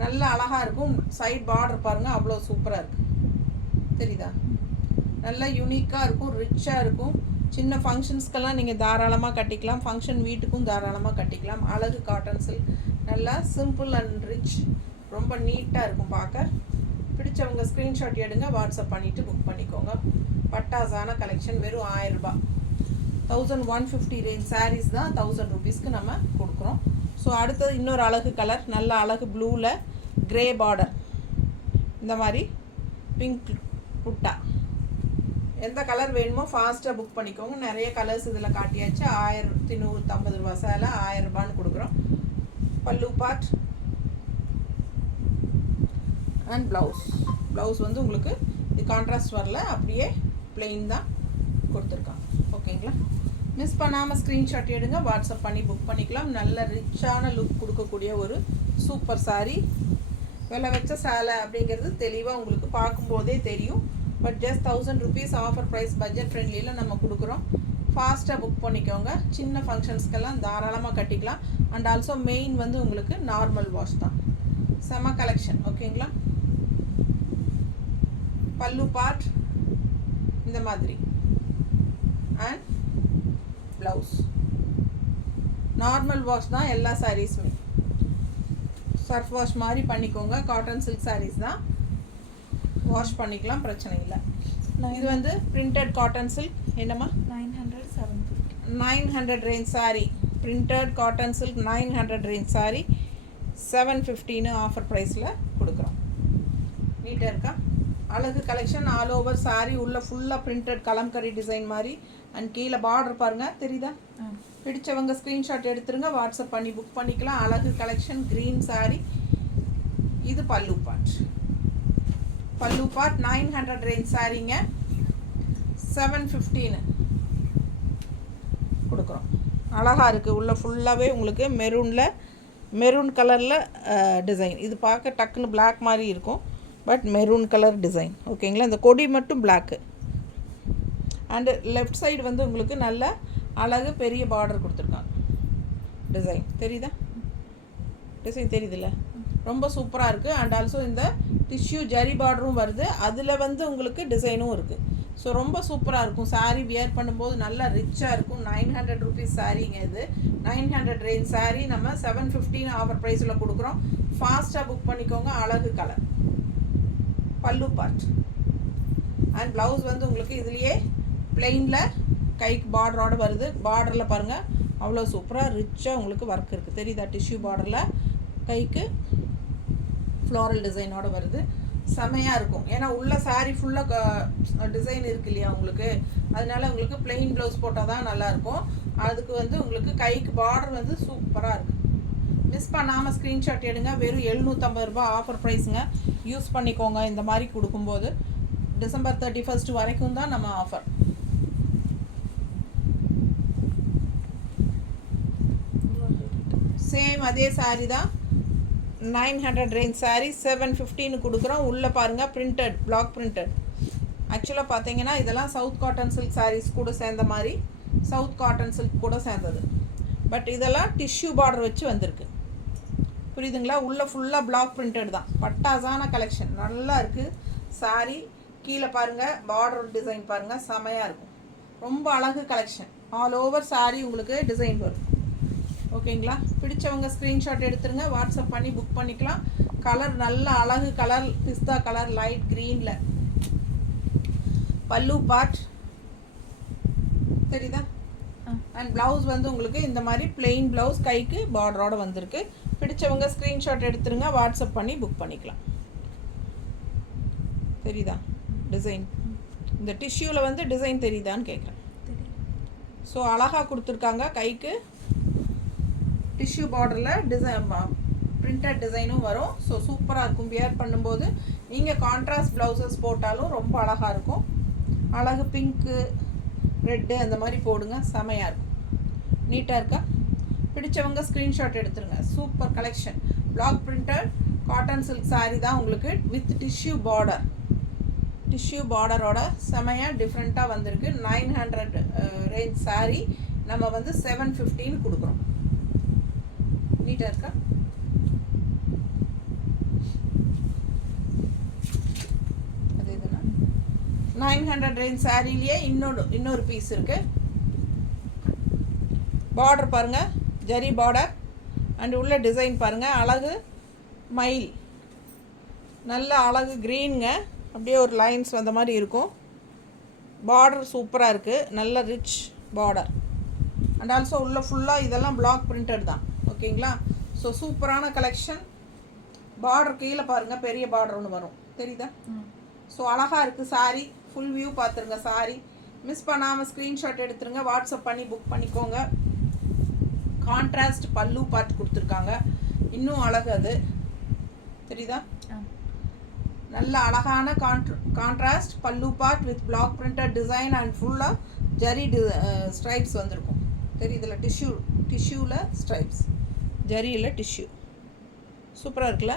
நல்ல அழகாக இருக்கும். சைட் பார்டர் பாருங்கள், அவ்வளோ சூப்பராக இருக்குது தெரியுதா. நல்லா யூனிக்காக இருக்கும், ரிச்சாக இருக்கும். சின்ன ஃபங்க்ஷன்ஸ்க்கெல்லாம் நீங்கள் தாராளமாக கட்டிக்கலாம். ஃபங்க்ஷன் வீட்டுக்கும் தாராளமாக கட்டிக்கலாம். அழகு காட்டன் சில்க். நல்லா சிம்பிள் அண்ட் ரிச், ரொம்ப நீட்டாக இருக்கும் பார்க்க. பிடிச்சவங்க ஸ்க்ரீன்ஷாட் எடுங்க, வாட்ஸ்அப் பண்ணிவிட்டு புக் பண்ணிக்கோங்க. பட்டாசான கலெக்ஷன் வெறும் 1000 ரூபாய். 1150 ரேஞ்ச் சாரீஸ் தான் 1000 ருபீஸ்க்கு நம்ம கொடுக்குறோம். ஸோ அடுத்தது இன்னொரு அழகு கலர், நல்ல அழகு ப்ளூவில் கிரே பார்டர், இந்த மாதிரி பிங்க் புட்டா. எந்த கலர் வேணுமோ ஃபாஸ்ட்டாக புக் பண்ணிக்கோங்க. நிறைய கலர்ஸ் இதில் காட்டியாச்சு. 1150 ரூபா சேலை 1000 ரூபான்னு கொடுக்குறோம். பல்லு பார்ட் அண்ட் ப்ளவுஸ் வந்து உங்களுக்கு இது கான்ட்ராஸ்ட் வரல, அப்படியே பிளெயின் தான் கொடுத்துருக்காங்க. ஓகேங்களா? மிஸ் பண்ணாமல் ஸ்க்ரீன்ஷாட் எடுங்க, வாட்ஸ்அப் பண்ணி புக் பண்ணிக்கலாம். நல்ல ரிச்சான லுக் கொடுக்கக்கூடிய ஒரு சூப்பர் சாரீ. விலை வச்ச சேலை அப்படிங்கிறது தெளிவாக உங்களுக்கு பார்க்கும்போதே தெரியும். But just 1000 rupees offer price, budget ஃப்ரெண்ட்லியில் நம்ம கொடுக்குறோம். ஃபாஸ்ட்டாக புக் பண்ணிக்கோங்க. சின்ன ஃபங்க்ஷன்ஸ்க்கெல்லாம் தாராளமாக கட்டிக்கலாம். அண்ட் ஆல்சோ மெயின் வந்து உங்களுக்கு நார்மல் வாஷ் தான். செம கலெக்ஷன். ஓகேங்களா? பல்லு பார்ட் இந்த மாதிரி அண்ட் ப்ளவுஸ் நார்மல் வாஷ் தான். எல்லா சாரீஸுமே சர்ஃப் வாஷ் மாதிரி பண்ணிக்கோங்க. காட்டன் சில்க் சாரீஸ் தான், வாஷ் பண்ணிக்கலாம், பிரச்சனை இல்லை. இது வந்து பிரிண்டட் காட்டன் சில்க். என்னம்மா? 900, 750. 900 range sari. Printed cotton silk 900 range sari 750ன்னு ஆஃபர் ப்ரைஸில் கொடுக்குறோம். நீட்டாக இருக்கா? அழகு கலெக்ஷன். ஆல் ஓவர் சாரீ உள்ள ஃபுல்லாக பிரிண்டட் கலம்கரி டிசைன் மாதிரி. அண்ட் கீழே பார்டர் பாருங்கள், தெரியுதா? பிடிச்சவங்க ஸ்க்ரீன்ஷாட் எடுத்துருங்க, வாட்ஸ்அப் பண்ணி புக் பண்ணிக்கலாம். அழகு கலெக்ஷன் க்ரீன் சாரீ. இது பல்லு பார்ட். 900 ரேஞ்ச் சாரீங்க 750ன்னு கொடுக்குறோம். அழகாக இருக்குது. உள்ள ஃபுல்லாகவே உங்களுக்கு மெரூன் கலரில் டிசைன். இது பார்க்க டக்குன்னு பிளாக் மாதிரி இருக்கும், பட் மெரூன் கலர் டிசைன். ஓகேங்களா? இந்த கொடி மட்டும் பிளாக்கு. அண்டு லெஃப்ட் சைடு வந்து உங்களுக்கு நல்ல அழகு பெரிய பார்டர் கொடுத்துருக்காங்க. டிசைன் தெரியுதா? டிசைன் தெரியுதுல்ல? ரொம்ப சூப்பராக இருக்குது. அண்ட் ஆல்சோ இந்த டிஷ்யூ ஜரி பார்டரும் வருது, அதில் வந்து உங்களுக்கு டிசைனும் இருக்குது. ஸோ ரொம்ப சூப்பராக இருக்கும். சாரீ வியர் பண்ணும்போது நல்லா ரிச்சாக இருக்கும். 900 ருபீஸ் சாரீங்க இது. 900 ரேஞ்ச் சாரீ நம்ம 750 ஆஃபர் ப்ரைஸில் கொடுக்குறோம். ஃபாஸ்ட்டாக புக் பண்ணிக்கோங்க. அழகு கலர். பல்லு பார்ட் அண்ட் ப்ளவுஸ் வந்து உங்களுக்கு இதுலேயே பிளெயினில் கைக்கு பார்டரோடு வருது. பார்டரில் பாருங்கள், அவ்வளோ சூப்பராக ரிச்சாக உங்களுக்கு ஒர்க் இருக்குது. தெரியுதா? டிஷ்யூ பார்டரில் கைக்கு ஃப்ளோரல் டிசைனோடு வருது. செமையாக இருக்கும். ஏன்னா உள்ள சாரீ ஃபுல்லாக டிசைன் இருக்கு இல்லையா உங்களுக்கு, அதனால உங்களுக்கு பிளெயின் ப்ளவுஸ் போட்டால் தான் நல்லாயிருக்கும். அதுக்கு வந்து உங்களுக்கு கைக்கு பார்டர் வந்து சூப்பராக இருக்குது. மிஸ் பண்ணாமல் ஸ்க்ரீன்ஷாட் எடுங்க. வெறும் 750 ரூபா ஆஃபர் ப்ரைஸுங்க. யூஸ் பண்ணிக்கோங்க. இந்த மாதிரி கொடுக்கும்போது டிசம்பர் 31 வரைக்கும் தான் நம்ம ஆஃபர். சேம் அதே சாரீ தான். 900 ரேஞ்ச் சாரீ 750ன்னு கொடுக்குறோம். உள்ளே பாருங்கள், பிரிண்டட், பிளாக் பிரிண்டட். ஆக்சுவலாக பார்த்தீங்கன்னா இதெல்லாம் சவுத் காட்டன் சில்க் சாரீஸ் கூட சேர்ந்த மாதிரி, சவுத் காட்டன் சில்க் கூட சேர்ந்தது. பட் இதெல்லாம் டிஷ்யூ பார்டர் வச்சு வந்திருக்கு. புரியுதுங்களா? உள்ளே ஃபுல்லாக பிளாக் பிரிண்டட் தான். பட்டாசான கலெக்ஷன். நல்லா இருக்குது சாரீ. கீழே பாருங்கள், பார்டர் டிசைன் பாருங்கள், செமையாக இருக்கும். ரொம்ப அழகு கலெக்ஷன். ஆல் ஓவர் சாரீ உங்களுக்கு டிசைன் வரும். ஓகேங்களா? பிடிச்சவங்க ஸ்க்ரீன்ஷாட் எடுத்துருங்க, வாட்ஸ்அப் பண்ணி புக் பண்ணிக்கலாம். கலர் நல்ல அழகு கலர், பிஸ்தா கலர், லைட் க்ரீனில். பல்லு பார்ட் தெரியுதா? அண்ட் ப்ளவுஸ் வந்து உங்களுக்கு இந்த மாதிரி பிளெயின் ப்ளவுஸ், கைக்கு பார்டரோடு வந்திருக்கு. பிடிச்சவங்க ஸ்க்ரீன்ஷாட் எடுத்துருங்க, வாட்ஸ்அப் பண்ணி புக் பண்ணிக்கலாம். தெரியுதா டிசைன்? இந்த டிஷ்யூவில் வந்து டிசைன் தெரியுதான்னு கேட்குறேன். ஸோ அழகாக கொடுத்துருக்காங்க. கைக்கு டிஷ்யூ பார்டரில் டிசைன் பிரிண்டட் டிசைனும் வரும். ஸோ சூப்பராக இருக்கும். வியர் பண்ணும்போது நீங்கள் கான்ட்ராஸ்ட் ப்ளவுசஸ் போட்டாலும் ரொம்ப அழகாக இருக்கும். அழகு பிங்க்கு, ரெட்டு அந்த மாதிரி போடுங்க, செமையாக இருக்கும். நீட்டாக இருக்கா? பிடிச்சவங்க ஸ்க்ரீன்ஷாட் எடுத்துருங்க. Super collection. Black printed cotton silk sari தான் உங்களுக்கு வித் டிஷ்யூ பார்டர். டிஷ்யூ பார்டரோட செமையாக டிஃப்ரெண்ட்டாக வந்திருக்கு. 900 ரேஞ்ச் சாரீ நம்ம வந்து 750ன்னு கொடுக்குறோம். நீட்டாக இருக்கா? அது இதுனா 900 ரேஞ்ச் சாரீலேயே இன்னொரு பீஸ் இருக்குது. பார்டர் பாருங்கள், ஜரி பார்டர். அண்ட் உள்ள டிசைன் பாருங்கள், அழகு மயில். நல்ல அழகு க்ரீனுங்க, அப்படியே ஒரு லைன்ஸ் வந்த மாதிரி இருக்கும். பார்டர் சூப்பராக இருக்குது, நல்ல ரிச் பார்டர். அண்ட் ஆல்சோ உள்ள ஃபுல்லாக இதெல்லாம் பிளாக் பிரிண்டட் தான். ஓகேங்களா? ஸோ சூப்பரான கலெக்ஷன். பார்டர் கீழே பாருங்கள், பெரிய பார்டர் ஒன்று வரும், தெரியுதா? ஸோ அழகாக இருக்குது சாரீ. ஃபுல் வியூ பார்த்துருங்க சாரீ. மிஸ் பண்ணாமல் ஸ்க்ரீன்ஷாட் எடுத்துருங்க, வாட்ஸ்அப் பண்ணி புக் பண்ணிக்கோங்க. கான்ட்ராஸ்ட் பல்லு பார்த்து கொடுத்துருக்காங்க, இன்னும் அழகு அது, தெரியுதா? நல்ல அழகான contrast pallu part with black printed design and ஃபுல்லாக ஜரி ஸ்ட்ரைப்ஸ் வந்திருக்கும். தெரியுதுல? டிஷ்யூவில் ஸ்ட்ரைப்ஸ், ஜரியில் டிஷ்யூ. சூப்பராக இருக்குல்ல?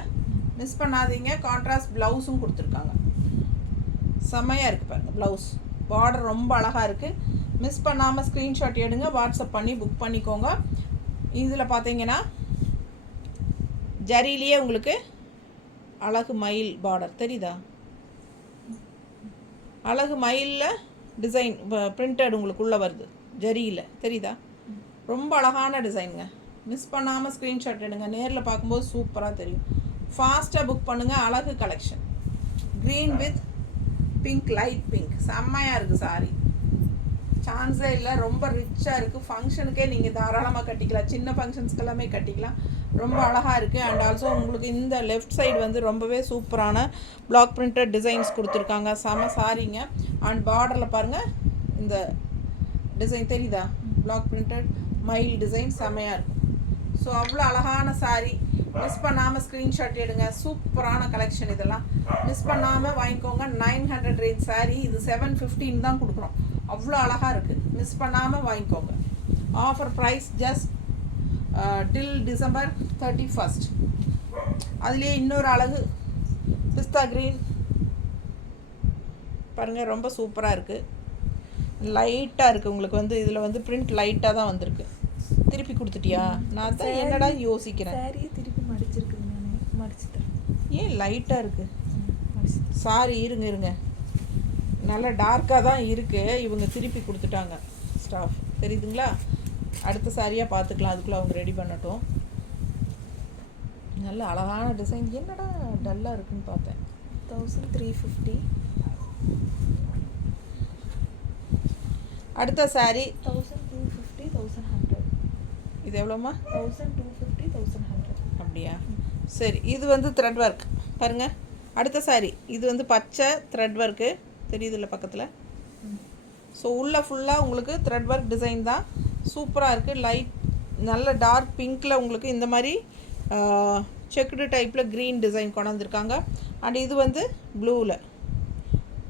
மிஸ் பண்ணாதீங்க. கான்ட்ராஸ்ட் ப்ளவுஸும் கொடுத்துருக்காங்க, செம்மையாக இருக்குது பாருங்கள். ப்ளவுஸ் பார்டர் ரொம்ப அழகாக இருக்குது. மிஸ் பண்ணாமல் ஸ்க்ரீன்ஷாட் எடுங்க, வாட்ஸ்அப் பண்ணி புக் பண்ணிக்கோங்க. இதில் பார்த்தீங்கன்னா ஜரியிலேயே உங்களுக்கு அழகு மயில் பார்டர், தெரியுதா? அழகு மயிலில் டிசைன் பிரிண்டட் உங்களுக்கு உள்ளே வருது ஜரியில், தெரியுதா? ரொம்ப அழகான டிசைனுங்க. மிஸ் பண்ணாமல் ஸ்க்ரீன்ஷாட் எடுங்க, நேரில் பார்க்கும்போது சூப்பராக தெரியும். ஃபாஸ்ட்டாக புக் பண்ணுங்கள். அழகு collection, green with pink, light pink, செம்மையாக இருக்குது சாரி. சான்ஸே இல்லை, ரொம்ப ரிச்சாக இருக்குது. ஃபங்க்ஷனுக்கே நீங்கள் தாராளமாக கட்டிக்கலாம், சின்ன ஃபங்க்ஷன்ஸ்க்கு எல்லாமே கட்டிக்கலாம். ரொம்ப அழகாக இருக்குது. அண்ட் ஆல்சோ உங்களுக்கு இந்த லெஃப்ட் சைடு வந்து ரொம்பவே சூப்பரான பிளாக் பிரிண்டட் டிசைன்ஸ் கொடுத்துருக்காங்க, செம சாரிங்க. அண்ட் பார்டரில் பாருங்கள் இந்த டிசைன், தெரியுதா? பிளாக் பிரிண்டட் மயில் டிசைன் செம்மையாக இருக்கும். ஸோ அவ்வளோ அழகான சாரி. மிஸ் பண்ணாமல் ஸ்க்ரீன்ஷாட் எடுங்க, சூப்பரான கலெக்ஷன். இதெல்லாம் மிஸ் பண்ணாமல் வாங்கிக்கோங்க. 900 ரேஞ்ச் சாரி, இது 715 தான் கொடுக்குறோம். அவ்வளோ அழகாக இருக்குது, மிஸ் பண்ணாமல் வாங்கிக்கோங்க. Offer price just till December 31. அதுலேயே இன்னொரு அழகு பிஸ்தா க்ரீன் பாருங்கள், ரொம்ப சூப்பராக இருக்குது. லைட்டாக இருக்குது உங்களுக்கு வந்து இதில் வந்து பிரிண்ட் லைட்டாக தான் வந்திருக்கு. திருப்பி கொடுத்துட்டியா? நான் தான் என்னடா யோசிக்கிறேன். திருப்பி மடிச்சிருக்கு, மடிச்சு தரேன். ஏன் லைட்டாக இருக்குது சாரி? இருங்க, நல்லா டார்க்காக தான் இருக்குது. இவங்க திருப்பி கொடுத்துட்டாங்க ஸ்டாஃப், தெரியுதுங்களா? அடுத்த சாரியாக பார்த்துக்கலாம், அதுக்குள்ளே அவங்க ரெடி பண்ணட்டும். நல்ல அழகான டிசைன். என்னடா டல்லாக இருக்குன்னு பார்த்தேன். 1350. அடுத்த சாரி 1250, 1100. இது எவ்வளோம்மா? 1250, 1100. அப்படியா? சரி, இது வந்து த்ரெட் ஒர்க் பாருங்கள். அடுத்த சாரி இது வந்து பச்சை த்ரெட் ஒர்க்கு, தெரியுதுல்ல பக்கத்தில்? ஸோ உள்ளே ஃபுல்லாக உங்களுக்கு த்ரெட் ஒர்க் டிசைன் தான், சூப்பராக இருக்குது. லைட் நல்ல டார்க் பிங்க்கில் உங்களுக்கு இந்த மாதிரி செக்குடு டைப்பில் க்ரீன் டிசைன் கொண்டு வந்திருக்காங்க. அண்ட் இது வந்து ப்ளூவில்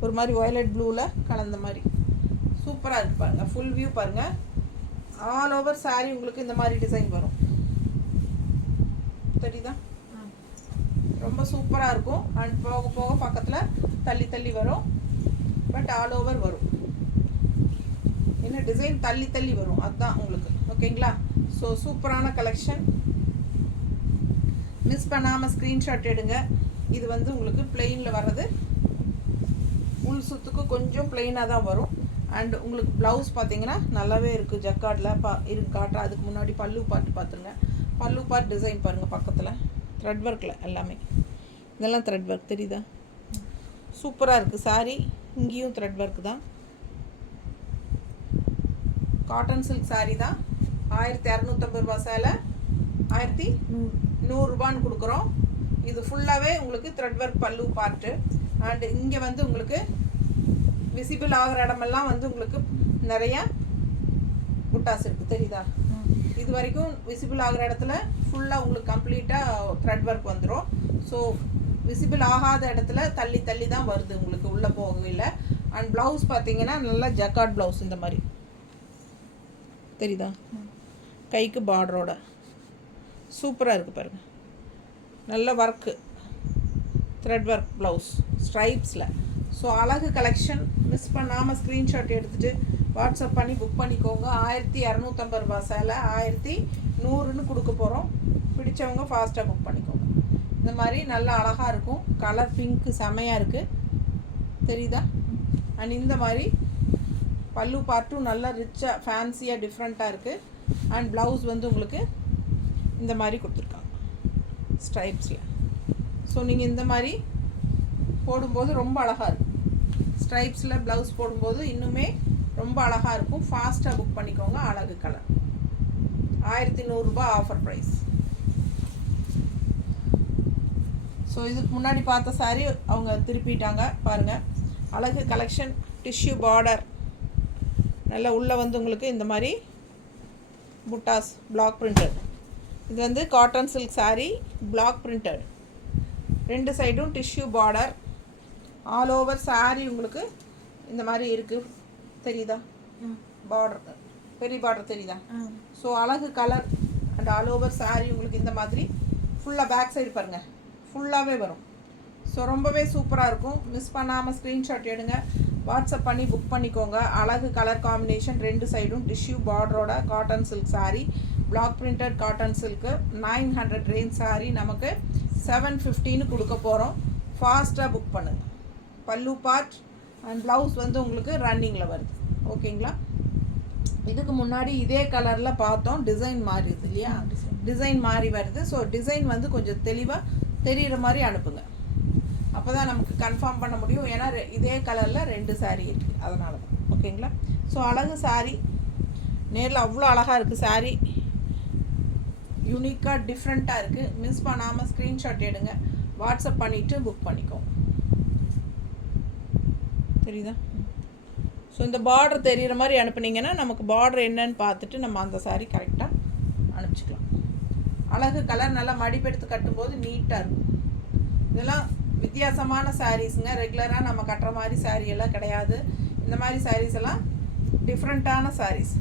ஒரு மாதிரி வயலட் ப்ளூவில் கலந்த மாதிரி சூப்பராக இருக்குது பாருங்கள். ஃபுல் வியூ பாருங்கள். ஆல் ஓவர் சாரீ உங்களுக்கு இந்த மாதிரி டிசைன் வரும், தெரியுதா? ரொம்ப சூப்பராக இருக்கும். அண்ட் போக போக பக்கத்தில் தள்ளி தள்ளி வரும், பட் ஆல் ஓவர் வரும். என்ன டிசைன் தள்ளி தள்ளி வரும், அதுதான் உங்களுக்கு. ஓகேங்களா? ஸோ சூப்பரான கலெக்ஷன். மிஸ் பண்ணாமல் ஸ்க்ரீன்ஷாட் எடுங்க. இது வந்து உங்களுக்கு பிளெயினில் வர்றது, உள் சுத்துக்கு கொஞ்சம் பிளெயினாக தான் வரும். அண்ட் உங்களுக்கு ப்ளவுஸ் பார்த்தீங்கன்னா நல்லாவே இருக்குது, ஜக்கார்டில் இருக்கு காட்டுறேன். அதுக்கு முன்னாடி பல்லு பார்ட் பார்த்துருங்க. பல்லு பார்ட் டிசைன் பாருங்கள், பக்கத்தில் த்ரெட் ஒர்க்கில் எல்லாமே. இதெல்லாம் த்ரெட் ஒர்க், தெரியுதா? சூப்பராக இருக்குது சாரி. இங்கேயும் த்ரெட் ஒர்க் தான். காட்டன் சில்க் சாரீ தான். 1250 ரூபா சேலை 1100 ரூபான்னு கொடுக்குறோம். இது ஃபுல்லாகவே உங்களுக்கு த்ரெட் ஒர்க் பல்லு பார்ட்டு. அண்டு இங்கே வந்து உங்களுக்கு விசிபிள் ஆகிற இடமெல்லாம் வந்து உங்களுக்கு நிறையா புட்டாஸ் இருக்குது, தெரியுதா? இது வரைக்கும் விசிபிள் ஆகிற இடத்துல ஃபுல்லாக உங்களுக்கு கம்ப்ளீட்டாக த்ரெட் ஒர்க் வந்துடும். ஸோ விசிபிள் ஆகாத இடத்துல தள்ளி தள்ளி தான் வருது உங்களுக்கு, உள்ளே போகவில்லை. அண்ட் ப்ளவுஸ் பார்த்தீங்கன்னா நல்லா ஜக்கார்ட் ப்ளவுஸ் இந்த மாதிரி, தெரியுதா? கைக்கு பார்டரோட சூப்பராக இருக்குது பாருங்கள். நல்ல ஒர்க்கு, த்ரெட் ஒர்க் ப்ளவுஸ் ஸ்ட்ரைப்ஸில். ஸோ அழகு கலெக்ஷன். மிஸ் பண்ணாமல் ஸ்க்ரீன்ஷாட் எடுத்துகிட்டு வாட்ஸ்அப் பண்ணி புக் பண்ணிக்கோங்க. 1250 ரூபா சேலை 1100ன்னு கொடுக்க போகிறோம். பிடிச்சவங்க ஃபாஸ்ட்டாக புக் பண்ணிக்கோங்க. இந்த மாதிரி நல்லா அழகாக இருக்கும். கலர் பிங்க்கு செமையாக இருக்குது, தெரியுதா? அண்ட் இந்த மாதிரி பல்லு பார்ட்டும் நல்லா ரிச்சாக ஃபேன்சியாக டிஃப்ரெண்ட்டாக இருக்குது. அண்ட் ப்ளவுஸ் வந்து உங்களுக்கு இந்த மாதிரி கொடுத்துருக்காங்க ஸ்ட்ரைப்ஸில். ஸோ நீங்கள் இந்த மாதிரி போடும்போது ரொம்ப அழகாக இருக்கும். ஸ்ட்ரைப்ஸில் ப்ளவுஸ் போடும்போது இன்னுமே ரொம்ப அழகாக இருக்கும். ஃபாஸ்ட்டாக புக் பண்ணிக்கோங்க. அழகு கலர் 1100 ஆஃபர் ப்ரைஸ். ஸோ இதுக்கு முன்னாடி பார்த்த சாரீ அவங்க திருப்பிட்டாங்க பாருங்கள். அழகு கலெக்ஷன், டிஷ்யூ பார்டர், நல்லா உள்ளே வந்து உங்களுக்கு இந்த மாதிரி புட்டாஸ் பிளாக் பிரிண்டட். இது வந்து cotton silk sari, black printed, 2 சைடும் tissue border. All over sari உங்களுக்கு இந்த மாதிரி இருக்குது. தெரியுதா பார்டர்? பெரிய பார்டர் தெரியுதா? ஸோ அழகு colour and all over sari உங்களுக்கு இந்த மாதிரி ஃபுல்லாக பேக் சைடு பாருங்கள், ஃபுல்லாகவே வரும். ஸோ ரொம்பவே சூப்பராக இருக்கும். மிஸ் பண்ணாமல் ஸ்க்ரீன்ஷாட் எடுங்க, வாட்ஸ்அப் பண்ணி புக் பண்ணிக்கோங்க. அழகு கலர் காம்பினேஷன், 2 சைடும் டிஷ்யூ பார்டரோட cotton silk sari, black printed cotton silk, 900 range sari நமக்கு 750ன்னு கொடுக்க போகிறோம். ஃபாஸ்ட்டாக புக் பண்ணுங்கள். பல்லு பார்ட் அண்ட் ப்ளவுஸ் வந்து உங்களுக்கு ரன்னிங்கில் வருது. ஓகேங்களா? இதுக்கு முன்னாடி இதே கலரில் பார்த்தோம், டிசைன் மாறிடுது இல்லையா? டிசைன் மாறி வருது. ஸோ டிசைன் வந்து கொஞ்சம் தெளிவாக தெரிகிற மாதிரி அனுப்புங்க, அப்போ தான் நமக்கு கன்ஃபார்ம் பண்ண முடியும். ஏன்னா இதே கலரில் 2 சாரீ இருக்குது, அதனால தான். ஓகேங்களா? ஸோ அழகு சாரீ, நேரில் அவ்வளோ அழகாக இருக்குது சாரீ, யூனிக்காக டிஃப்ரெண்ட்டாக இருக்குது. மிஸ் பண்ணாமல் ஸ்க்ரீன்ஷாட் எடுங்க, வாட்ஸ்அப் பண்ணிவிட்டு புக் பண்ணிக்கோங்க. தெரியுதா? ஸோ இந்த பார்டர் தெரிகிற மாதிரி அனுப்புனீங்கன்னா நமக்கு பார்டர் என்னன்னு பார்த்துட்டு நம்ம அந்த சாரீ கரெக்டாக அனுப்பிச்சிக்கலாம். அழகு கலர், நல்லா மடிப்பெடுத்து கட்டும்போது நீட்டாக இருக்கும். இதெல்லாம் வித்தியாசமான சாரீஸுங்க. ரெகுலராக நம்ம கட்டுற மாதிரி சாரீ எல்லாம் கிடையாது. இந்த மாதிரி சாரீஸ் எல்லாம் டிஃப்ரெண்ட்டான சாரீஸ்.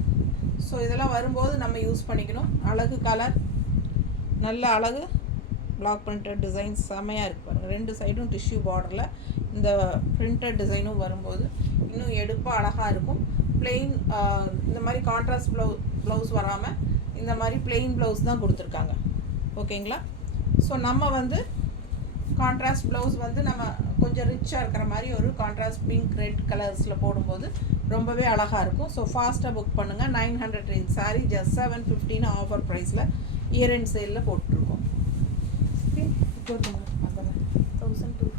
ஸோ இதெல்லாம் வரும்போது நம்ம யூஸ் பண்ணிக்கணும். அழகு கலர், நல்ல அழகு பிளாக் பிரிண்டட் டிசைன்ஸ் செம்மையாக இருக்குது பாருங்கள். 2 சைடும் டிஷ்யூ பார்டரில் இந்த பிரிண்டட் டிசைனும் வரும்போது இன்னும் எடுப்பாக அழகாக இருக்கும். பிளெயின் இந்த மாதிரி கான்ட்ராஸ்ட் ப்ளவுஸ் வராமல் இந்த மாதிரி பிளெயின் ப்ளவுஸ் தான் கொடுத்துருக்காங்க. ஓகேங்களா? ஸோ நம்ம வந்து கான்ட்ராஸ்ட் ப்ளவுஸ் வந்து நம்ம கொஞ்சம் ரிச்சாக இருக்கிற மாதிரி ஒரு கான்ட்ராஸ்ட் பிங்க் ரெட் கலர்ஸில் போடும்போது ரொம்பவே அழகாக இருக்கும். ஸோ ஃபாஸ்ட்டாக புக் பண்ணுங்கள். 900 ரேஞ்ச் சாரீ ஜஸ்ட் 750ன்னு ஆஃபர் ப்ரைஸில் இயர் எண்ட் சேலில் போட்டுருக்கோம். 1250, 1100.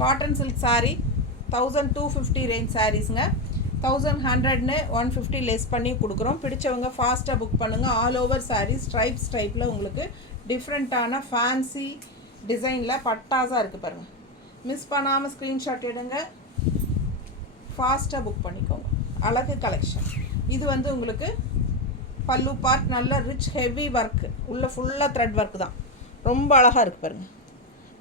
காட்டன் சில்க் சாரீ 1250 ரேஞ்ச் சாரீஸுங்க. 1100ன்னு 150 லெஸ் பண்ணி கொடுக்குறோம். பிடிச்சவங்க ஃபாஸ்ட்டாக புக் பண்ணுங்கள். ஆல் ஓவர் சாரீ ஸ்ட்ரைப்ஸ் டைப்பில் உங்களுக்கு டிஃப்ரெண்ட்டான ஃபேன்சி டிசைனில் பட்டாஸாக இருக்குது பாருங்கள். மிஸ் பண்ணாமல் ஸ்க்ரீன்ஷாட் எடுங்க, ஃபாஸ்ட்டாக புக் பண்ணிக்கோங்க. அழகு கலெக்ஷன். இது வந்து உங்களுக்கு பல்லு பார்ட், நல்ல ரிச் ஹெவி ஒர்க்கு, உள்ளே ஃபுல்லாக த்ரெட் ஒர்க் தான், ரொம்ப அழகாக இருக்குது பாருங்கள்.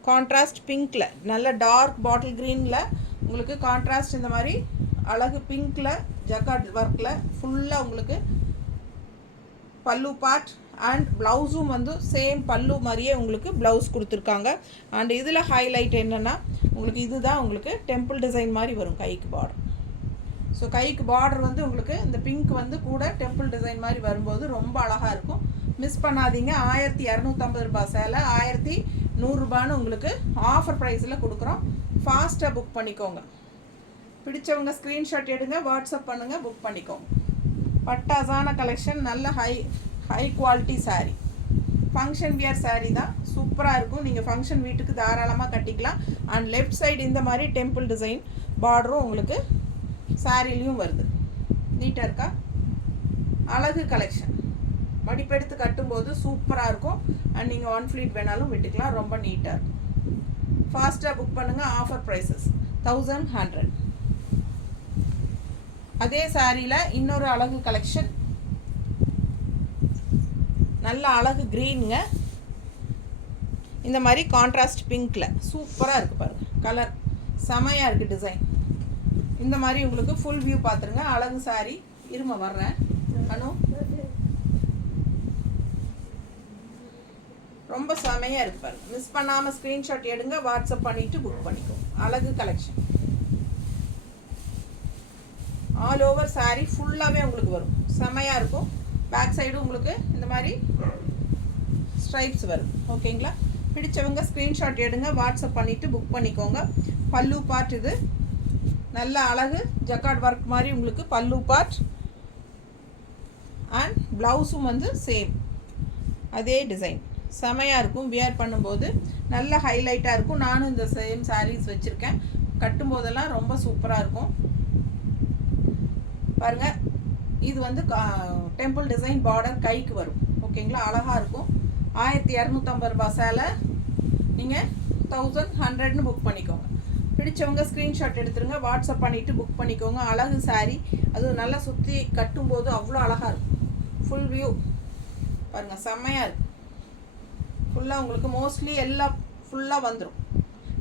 கான்ட்ராஸ்ட் பிங்க்கில், நல்ல டார்க் பாட்டில் க்ரீனில் உங்களுக்கு கான்ட்ராஸ்ட் இந்த மாதிரி அழகு பிங்க்கில் ஜக்கார்ட் ஒர்க்கில் ஃபுல்லாக உங்களுக்கு பல்லு பார்ட் அண்ட் ப்ளவுஸும் வந்து சேம் பல்லு மாதிரியே உங்களுக்கு ப்ளவுஸ் கொடுத்துருக்காங்க. அண்ட் இதில் ஹைலைட் என்னென்னா உங்களுக்கு இதுதான் உங்களுக்கு டெம்பிள் டிசைன் மாதிரி வரும் கைக்கு பார்டர். ஸோ கைக்கு பார்டர் வந்து உங்களுக்கு இந்த பிங்க் வந்து கூட டெம்பிள் டிசைன் மாதிரி வரும்போது ரொம்ப அழகாக இருக்கும். மிஸ் பண்ணாதீங்க. 1250 ரூபாய் சேலை 1100 ரூபான்னு உங்களுக்கு ஆஃபர் ப்ரைஸில் கொடுக்குறோம். ஃபாஸ்ட்டாக புக் பண்ணிக்கோங்க. பிடிச்சவங்க ஸ்க்ரீன்ஷாட் எடுங்க, வாட்ஸ்அப் பண்ணுங்கள், புக் பண்ணிக்கோங்க. பட்டாசான கலெக்ஷன், நல்ல high quality sari, function wear sari தான், சூப்பராக இருக்கும். நீங்கள் ஃபங்க்ஷன் வீட்டுக்கு தாராளமாக கட்டிக்கலாம். அண்ட் லெஃப்ட் சைடு இந்த மாதிரி டெம்பிள் டிசைன் பார்டரும் உங்களுக்கு சாரிலையும் வருது. நீட்டாக இருக்கா? அழகு கலெக்ஷன். மடிப்பெடுத்து கட்டும்போது சூப்பராக இருக்கும். அண்ட் நீங்கள் 1 ஃப்ளீட் வேணாலும் விட்டுக்கலாம், ரொம்ப நீட்டாக இருக்கும். ஃபாஸ்ட்டாக புக் பண்ணுங்கள். Offer prices 1100. அதே சாரியில் இன்னொரு அழகு கலெக்ஷன், நல்ல அழகு க்ரீனுங்க, இந்த மாதிரி கான்ட்ராஸ்ட் பிங்க்கில் சூப்பராக இருக்குது பாருங்கள். கலர் செமையாக இருக்குது. டிசைன் இந்த மாதிரி உங்களுக்கு ஃபுல் வியூ பார்த்துருங்க. அழகு சாரி. இரும வர்றேன் அனு, ரொம்ப செமையாக இருக்குது பாருங்கள். மிஸ் பண்ணாமல் ஸ்க்ரீன்ஷாட் எடுங்க, வாட்ஸ்அப் பண்ணிவிட்டு புக் பண்ணிக்கோ. அழகு கலெக்ஷன். ஆல் ஓவர் சாரீ ஃபுல்லாகவே உங்களுக்கு வரும், செமையாக இருக்கும். பேக் சைடும் உங்களுக்கு இந்த மாதிரி ஸ்ட்ரைப்ஸ் வருது. ஓகேங்களா? பிடிச்சவங்க ஸ்க்ரீன்ஷாட் எடுங்க, வாட்ஸ்அப் பண்ணிவிட்டு புக் பண்ணிக்கோங்க. பல்லு பார்ட் இது நல்ல அழகு ஜக்கார்ட் ஒர்க் மாதிரி உங்களுக்கு பல்லு பார்ட் அண்ட் ப்ளவுஸும் வந்து சேம் அதே டிசைன் செமையாக இருக்கும். வியர் பண்ணும்போது நல்ல ஹைலைட்டாக இருக்கும். நானும் இந்த சேம் சாரீஸ் வச்சுருக்கேன். கட்டும்போதெல்லாம் ரொம்ப சூப்பராக இருக்கும். பாருங்கள், இது வந்து டெம்பிள் டிசைன் பார்டர் கைக்கு வரும். ஓகேங்களா, அழகாக இருக்கும். 1250 ரூபாய் சேலை. நீங்கள் 1100ன்னு புக் பண்ணிக்கோங்க. பிடிச்சவங்க ஸ்க்ரீன்ஷாட் எடுத்துருங்க, வாட்ஸ்அப் பண்ணிவிட்டு புக் பண்ணிக்கோங்க. அழகு சாரீ, அதுவும் நல்லா சுற்றி கட்டும்போது அவ்வளோ அழகாக இருக்கும். ஃபுல் வியூ பாருங்கள், செம்மையாக இருக்கும். ஃபுல்லாக உங்களுக்கு மோஸ்ட்லி எல்லாம் ஃபுல்லாக வந்துடும்.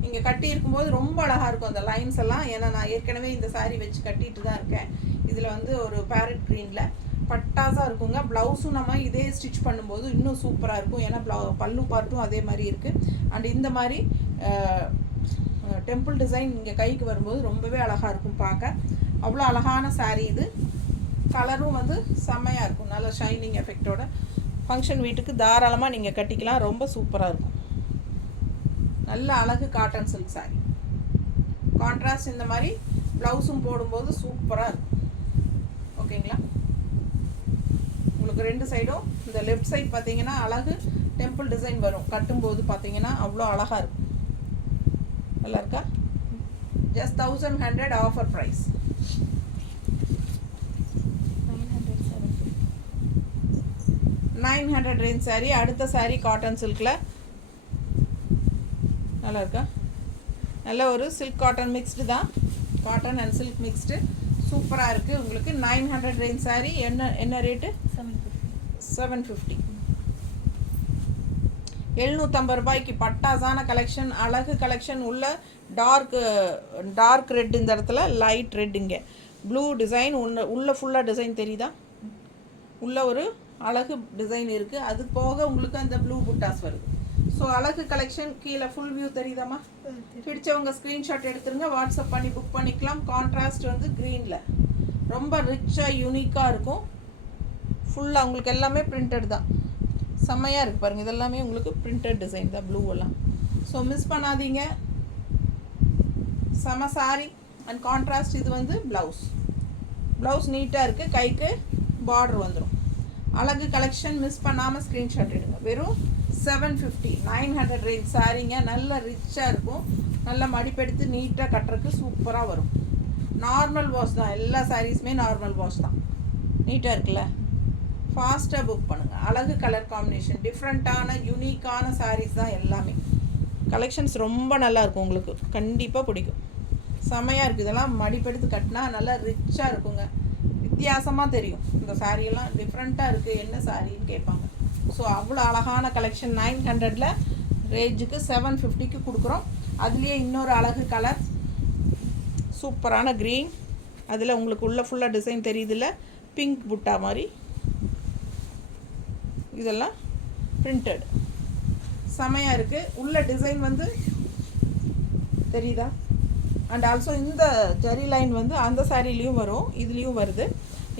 நீங்கள் கட்டி இருக்கும்போது ரொம்ப அழகாக இருக்கும் அந்த லைன்ஸ் எல்லாம். ஏன்னா நான் ஏற்கனவே இந்த சாரீ வச்சு கட்டிட்டு தான் இருக்கேன். இதில் வந்து ஒரு பேரட் க்ரீனில் பட்டாஸாக இருக்குங்க. ப்ளவுஸும் நம்ம இதே ஸ்டிச் பண்ணும்போது இன்னும் சூப்பராக இருக்கும். ஏன்னா பல்லு பார்ட்டும் அதே மாதிரி இருக்குது. அண்ட் இந்த மாதிரி டெம்பிள் டிசைன் இங்கே கைக்கு வரும்போது ரொம்பவே அழகாக இருக்கும் பார்க்க. அவ்வளோ அழகான சாரீ இது. கலரும் வந்து செம்மையாக இருக்கும், நல்ல ஷைனிங் எஃபெக்டோட. ஃபங்க்ஷன் வீட்டுக்கு தாராளமாக நீங்கள் கட்டிக்கலாம். ரொம்ப சூப்பராக இருக்கும். நல்ல அழகு காட்டன் சில்க் சாரீ. கான்ட்ராஸ்ட் இந்த மாதிரி ப்ளவுஸும் போடும்போது சூப்பராக இருக்கும். ஓகேங்களா, உங்களுக்கு 2 சைடும் இந்த லெஃப்ட் சைட் பார்த்தீங்கன்னா அழகு டெம்பிள் டிசைன் வரும். கட்டும்போது பார்த்தீங்கன்னா அவ்வளோ அழகாக இருக்கும். நல்லா இருக்கா? Just 1100 offer price. 900 range sari. அடுத்த சாரீ காட்டன் சில்கில் நல்லா இருக்கா? நல்ல ஒரு சில்க் காட்டன் மிக்ஸ்டு தான். காட்டன் அண்ட் சில்க் மிக்ஸ்டு சூப்பராக இருக்குது. உங்களுக்கு 900 ரேஞ்ச் சாரீ. என்ன ரேட்டு? 750. 750 ரூபாய்க்கு பட்டாசான கலெக்ஷன், அழகு கலெக்ஷன். உள்ள டார்க் ரெட், இந்த இடத்துல லைட் ரெட், இங்கே ப்ளூ டிசைன். உள்ள ஃபுல்லாக டிசைன் தெரியுதா? உள்ள ஒரு அழகு டிசைன் இருக்குது. அது போக உங்களுக்கு அந்த ப்ளூ புட்டாஸ் வருது. ஸோ அழகு கலெக்ஷன். கீழே ஃபுல் வியூ தெரியுதாம்மா? பிடிச்சவங்க ஸ்க்ரீன்ஷாட் எடுத்துருங்க, வாட்ஸ்அப் பண்ணி புக் பண்ணிக்கலாம். கான்ட்ராஸ்ட் வந்து க்ரீனில் ரொம்ப ரிச்சாக யூனிக்காக இருக்கும். ஃபுல்லாக உங்களுக்கு எல்லாமே பிரிண்டட் தான். செம்மையாக இருக்குது பாருங்கள். இதெல்லாமே உங்களுக்கு பிரிண்டட் டிசைன் தான், ப்ளூவெல்லாம். ஸோ மிஸ் பண்ணாதீங்க. செம சாரி அண்ட் கான்ட்ராஸ்ட். இது வந்து ப்ளவுஸ் நீட்டாக இருக்குது. கைக்கு பார்டர் வந்துடும். அழகு கலெக்ஷன். மிஸ் பண்ணாமல் ஸ்க்ரீன்ஷாட் எடுங்க. வெறும் 750. 900 ரேஞ்ச் சாரீங்க. நல்ல ரிச்சாக இருக்கும். நல்லா மடிப்பெடுத்து நீட்டாக கட்டுறதுக்கு சூப்பராக வரும். நார்மல் வாஷ் தான். எல்லா சாரீஸுமே நார்மல் வாஷ் தான். நீட்டாக இருக்குல்ல? ஃபாஸ்ட்டாக புக் பண்ணுங்கள். அழகு கலர் காம்பினேஷன், டிஃப்ரெண்ட்டான யூனிக்கான சாரீஸ் தான் எல்லாமே. கலெக்ஷன்ஸ் ரொம்ப நல்லாயிருக்கும், உங்களுக்கு கண்டிப்பாக பிடிக்கும். செம்மையாக இருக்குது. இதெல்லாம் மடிப்பெடுத்து கட்டினா நல்லா ரிச்சாக இருக்குங்க. வித்தியாசமாக தெரியும். இந்த சாரியெல்லாம் டிஃப்ரெண்ட்டாக இருக்குது, என்ன சாரின்னு கேட்பாங்க. ஸோ அவ்வளோ அழகான கலெக்ஷன். 900ல் ரேஞ்சுக்கு 750க்கு கொடுக்குறோம். அதுலேயே இன்னொரு அழகு கலர், சூப்பரான க்ரீன். அதில் உங்களுக்கு உள்ள ஃபுல்லாக டிசைன் தெரியுதுல்ல, பிங்க் புட்டா மாதிரி. இதெல்லாம் பிரிண்டட் செமையாக இருக்குது. உள்ள டிசைன் வந்து தெரியுதா? அண்ட் ஆல்சோ இந்த ஜரி லைன் வந்து அந்த சாரிலையும் வரும், இதுலேயும் வருது.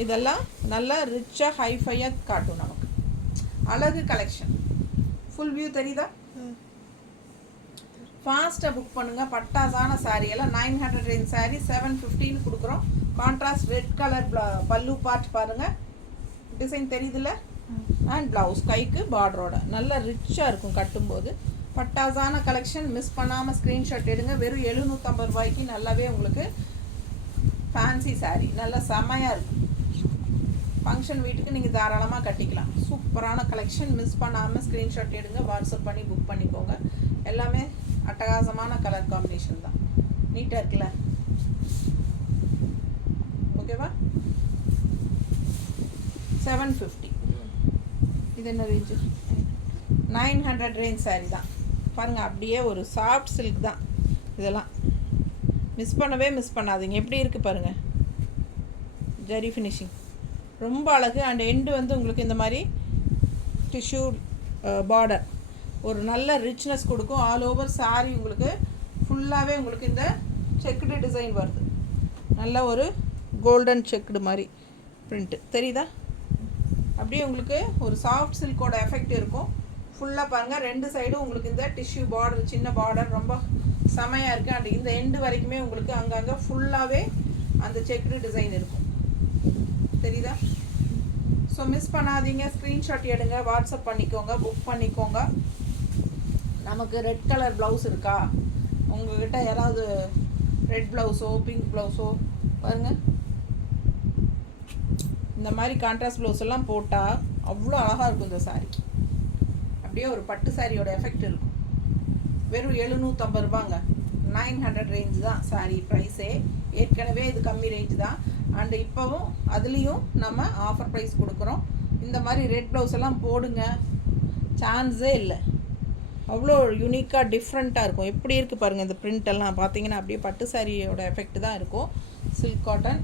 இதெல்லாம் நல்லா ரிச்சாக ஹைஃபையாக காட்டும் நமக்கு. அழகு கலெக்ஷன். ஃபுல் வியூ தெரியுதா? ஃபாஸ்ட்டாக புக் பண்ணுங்கள். பட்டாசான சாரீ எல்லாம் 900 ரேஞ்ச் சாரீ 750ன்னு கொடுக்குறோம். கான்ட்ராஸ்ட் ரெட் கலர் பல்லு பார்ட் பாருங்கள், டிசைன் தெரியுதுல்ல? அண்ட் ப்ளவுஸ் கைக்கு பார்டரோட நல்லா ரிச்சாக இருக்கும் கட்டும்போது. பட்டாசான கலெக்ஷன். மிஸ் பண்ணாமல் ஸ்க்ரீன்ஷாட் எடுங்க. வெறும் 750 ரூபாய்க்கு நல்லாவே உங்களுக்கு ஃபேன்சி சாரீ நல்லா செம்மையாக இருக்கும். ஃபங்க்ஷன் வீட்டுக்கு நீங்கள் தாராளமாக கட்டிக்கலாம். சூப்பரான கலெக்ஷன். மிஸ் பண்ணாமல் ஸ்க்ரீன்ஷாட் எடுங்க, வாட்ஸ்அப் பண்ணி புக் பண்ணிக்கோங்க. எல்லாமே அட்டகாசமான கலர் காம்பினேஷன் தான். நீட்டாக இருக்குல்ல? ஓகேவா? 750. இது என்ன ரேஞ்சு? 900 ரேஞ்ச் சாரீ தான் பாருங்கள். அப்படியே ஒரு சாஃப்ட் சில்க் தான் இதெல்லாம். மிஸ் பண்ணாதீங்க. எப்படி இருக்குது பாருங்கள், ஜரி ஃபினிஷிங் ரொம்ப அழகு. அண்ட் எண்டு வந்து உங்களுக்கு இந்த மாதிரி டிஷ்யூ பார்டர் ஒரு நல்ல ரிச்னஸ் கொடுக்கும். ஆல் ஓவர் சாரீ உங்களுக்கு ஃபுல்லாகவே உங்களுக்கு இந்த செக்குடு டிசைன் வருது. நல்ல ஒரு கோல்டன் செக்குடு மாதிரி பிரிண்ட்டு தெரியுதா? அப்படியே உங்களுக்கு ஒரு சாஃப்ட் சில்கோட எஃபெக்ட் இருக்கும். ஃபுல்லாக பாருங்கள், 2 சைடும் உங்களுக்கு இந்த டிஷ்யூ பார்டர், சின்ன பார்டர் ரொம்ப செமையாக இருக்குது. அண்ட் இந்த எண்டு வரைக்குமே உங்களுக்கு அங்கங்கே ஃபுல்லாகவே அந்த செக்குடு டிசைன் இருக்கும். தெரியுதா? ஸோ மிஸ் பண்ணாதீங்க, ஸ்க்ரீன்ஷாட் எடுங்க, வாட்ஸ்அப் பண்ணிக்கோங்க, புக் பண்ணிக்கோங்க. நமக்கு ரெட் கலர் ப்ளவுஸ் இருக்கா, உங்கள்கிட்ட யாராவது ரெட் ப்ளவுஸோ பிங்க் ப்ளவுஸோ பாருங்கள், இந்த மாதிரி கான்ட்ராஸ்ட் ப்ளவுஸ் எல்லாம் போட்டால் அவ்வளோ அழகாக இருக்கும் இந்த சாரீ. அப்படியே ஒரு பட்டு சாரியோட எஃபெக்ட் இருக்கும். வெறும் 750 ரூபாங்க, 900 ரேஞ்ச் தான் சாரீ ப்ரைஸே. ஏற்கனவே இது கம்மி ரேஞ்ச் தான். அண்டு இப்போவும் அதுலேயும் நம்ம ஆஃபர் ப்ரைஸ் கொடுக்குறோம். இந்த மாதிரி ரெட் ப்ளவுஸ் எல்லாம் போடுங்க, சான்ஸே இல்லை. அவ்வளோ யூனிக்காக டிஃப்ரெண்ட்டாக இருக்கும். எப்படி இருக்குது பாருங்கள், இந்த பிரிண்ட் எல்லாம் பார்த்தீங்கன்னா அப்படியே பட்டு சாரியோட எஃபெக்ட் தான் இருக்கும். சில்க் காட்டன்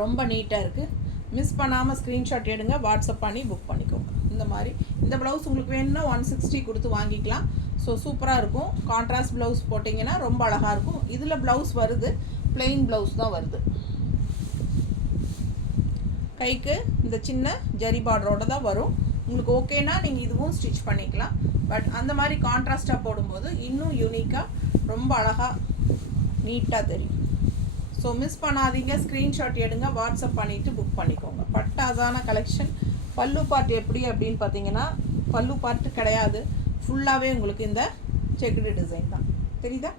ரொம்ப நீட்டாக இருக்குது. மிஸ் பண்ணாமல் ஸ்க்ரீன்ஷாட் எடுங்க, வாட்ஸ்அப் பண்ணி புக் பண்ணிக்கோங்க. இந்த மாதிரி இந்த ப்ளவுஸ் உங்களுக்கு வேணும்னா 160 கொடுத்து வாங்கிக்கலாம். ஸோ சூப்பராக இருக்கும். கான்ட்ராஸ்ட் ப்ளவுஸ் போட்டிங்கன்னா ரொம்ப அழகாக இருக்கும். இதில் ப்ளவுஸ் வருது, பிளெயின் ப்ளவுஸ் தான் வருது. கைக்கு இந்த சின்ன ஜரி பார்டரோட தான் வரும். உங்களுக்கு ஓகேனா நீங்கள் இதுவும் ஸ்டிச் பண்ணிக்கலாம். பட் அந்த மாதிரி கான்ட்ராஸ்ட்டாக போடும்போது இன்னும் யூனிக்காக ரொம்ப அழகாக நீட்டாக தெரியும். ஸோ மிஸ் பண்ணாதீங்க, ஸ்க்ரீன்ஷாட் எடுங்க, வாட்ஸ்அப் பண்ணிவிட்டு புக் பண்ணிக்கோங்க. பட்டாசான கலெக்ஷன். பல்லு பார்ட் எப்படி அப்படின்னு பார்த்தீங்கன்னா, பல்லு பார்ட்டு கிடையாது, ஃபுல்லாகவே உங்களுக்கு இந்த செக்குடு டிசைன் தான். தெரியுதா?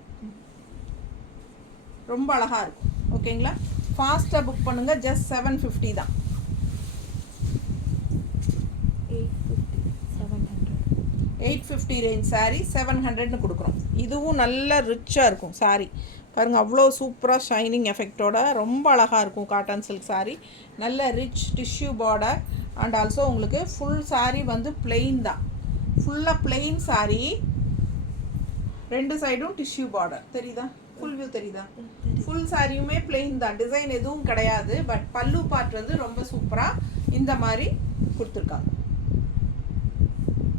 ரொம்ப அழகாக இருக்கும். ஓகேங்களா? ஃபாஸ்ட்டாக புக் பண்ணுங்கள். ஜஸ்ட் 750 தான். 850 ரேஞ்ச் சாரீ 700ன்னு கொடுக்குறோம். இதுவும் நல்ல ரிச்சாக இருக்கும் சாரீ. பாருங்கள், அவ்வளோ சூப்பராக ஷைனிங் எஃபெக்டோட ரொம்ப அழகாக இருக்கும். காட்டன் சில்க் சாரீ, நல்ல rich tissue border. And also உங்களுக்கு ஃபுல் சாரீ வந்து பிளெயின் தான். ஃபுல்லாக பிளெயின் சாரீ, ரெண்டு சைடும் டிஷ்யூ பார்டர். தெரியுதா? ஃபுல் வியூ தெரியுதா? ஃபுல் சாரியுமே பிளெயின் தான், டிசைன் எதுவும் கிடையாது. பட் பல்லு பார்ட் வந்து ரொம்ப சூப்பராக இந்த மாதிரி கொடுத்துருக்காங்க.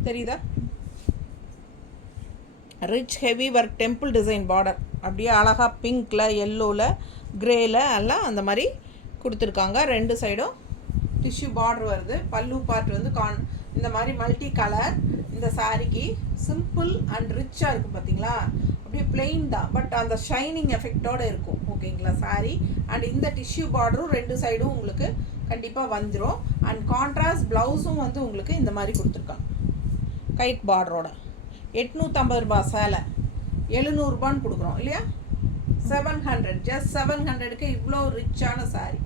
தெரியுதா? Rich heavy work temple design border. அப்படியே அழகாக பிங்க்கில், எல்லோவில், க்ரேயில் எல்லாம் அந்த மாதிரி கொடுத்துருக்காங்க. ரெண்டு சைடும் டிஷ்யூ பார்டர் வருது. பல்லு பார்ட் வந்து இந்த மாதிரி மல்டி கலர். இந்த சாரிக்கு சிம்பிள் அண்ட் ரிச்சாக இருக்கும். பார்த்தீங்களா? அப்படியே பிளெயின் தான், பட் அந்த ஷைனிங் எஃபெக்டோடு இருக்கும். ஓகேங்களா சாரி? அண்ட் இந்த டிஷ்யூ பார்டரும் ரெண்டு சைடும் உங்களுக்கு கண்டிப்பாக வந்துடும். அண்ட் கான்ட்ராஸ்ட் ப்ளவுஸும் வந்து உங்களுக்கு இந்த மாதிரி கொடுத்துருக்காங்க கைட் பார்டரோட. 850 ரூபா சேலை 700 ரூபான்னு கொடுக்குறோம் இல்லையா? 700, ஜஸ்ட் 700க்கு இவ்வளோ ரிச்சான சாரீ.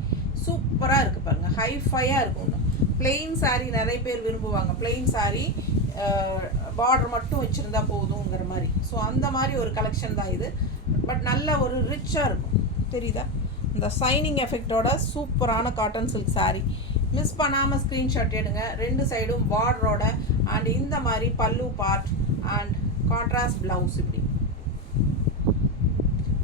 சூப்பராக இருக்குது பாருங்கள், ஹைஃபையாக இருக்கும். பிளெயின் சாரீ நிறைய பேர் விரும்புவாங்க. பிளெயின் சாரீ பார்டர் மட்டும் வச்சுருந்தா போதுங்கிற மாதிரி. ஸோ அந்த மாதிரி ஒரு கலெக்ஷன் தான் இது. பட் நல்ல ஒரு ரிச்சாக இருக்கும். தெரியுதா? இந்த ஷைனிங் எஃபெக்டோட சூப்பரான காட்டன் சில்க் சாரீ. மிஸ் பண்ணாமல் ஸ்க்ரீன்ஷாட் எடுங்க. ரெண்டு சைடும் பார்டரோட அண்ட் இந்த மாதிரி பல்லு பார்ட் அண்ட் கான்ட்ராஸ்ட் ப்ளவுஸ். இப்படி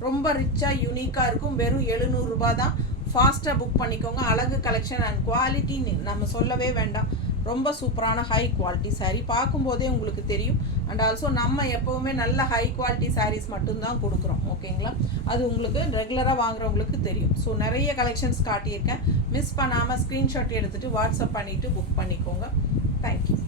ரொம்ப ரிச்சாக யூனிக்காக இருக்கும். வெறும் 700 ரூபா தான். ஃபாஸ்ட்டாக புக் பண்ணிக்கோங்க. அழகு கலெக்ஷன் அண்ட் குவாலிட்டி நம்ம சொல்லவே வேண்டாம். ரொம்ப சூப்பரான ஹை குவாலிட்டி சாரீ. பார்க்கும்போதே உங்களுக்கு தெரியும். அண்ட் ஆல்சோ நம்ம எப்போவுமே நல்ல ஹை குவாலிட்டி சாரீஸ் மட்டும்தான் கொடுக்குறோம். ஓகேங்களா? அது உங்களுக்கு ரெகுலராக வாங்குறவங்களுக்கு தெரியும். ஸோ நிறைய கலெக்ஷன்ஸ் காட்டியிருக்கேன். மிஸ் பண்ணாமல் ஸ்க்ரீன்ஷாட் எடுத்துகிட்டு வாட்ஸ்அப் பண்ணிவிட்டு புக் பண்ணிக்கோங்க. தேங்க்யூ.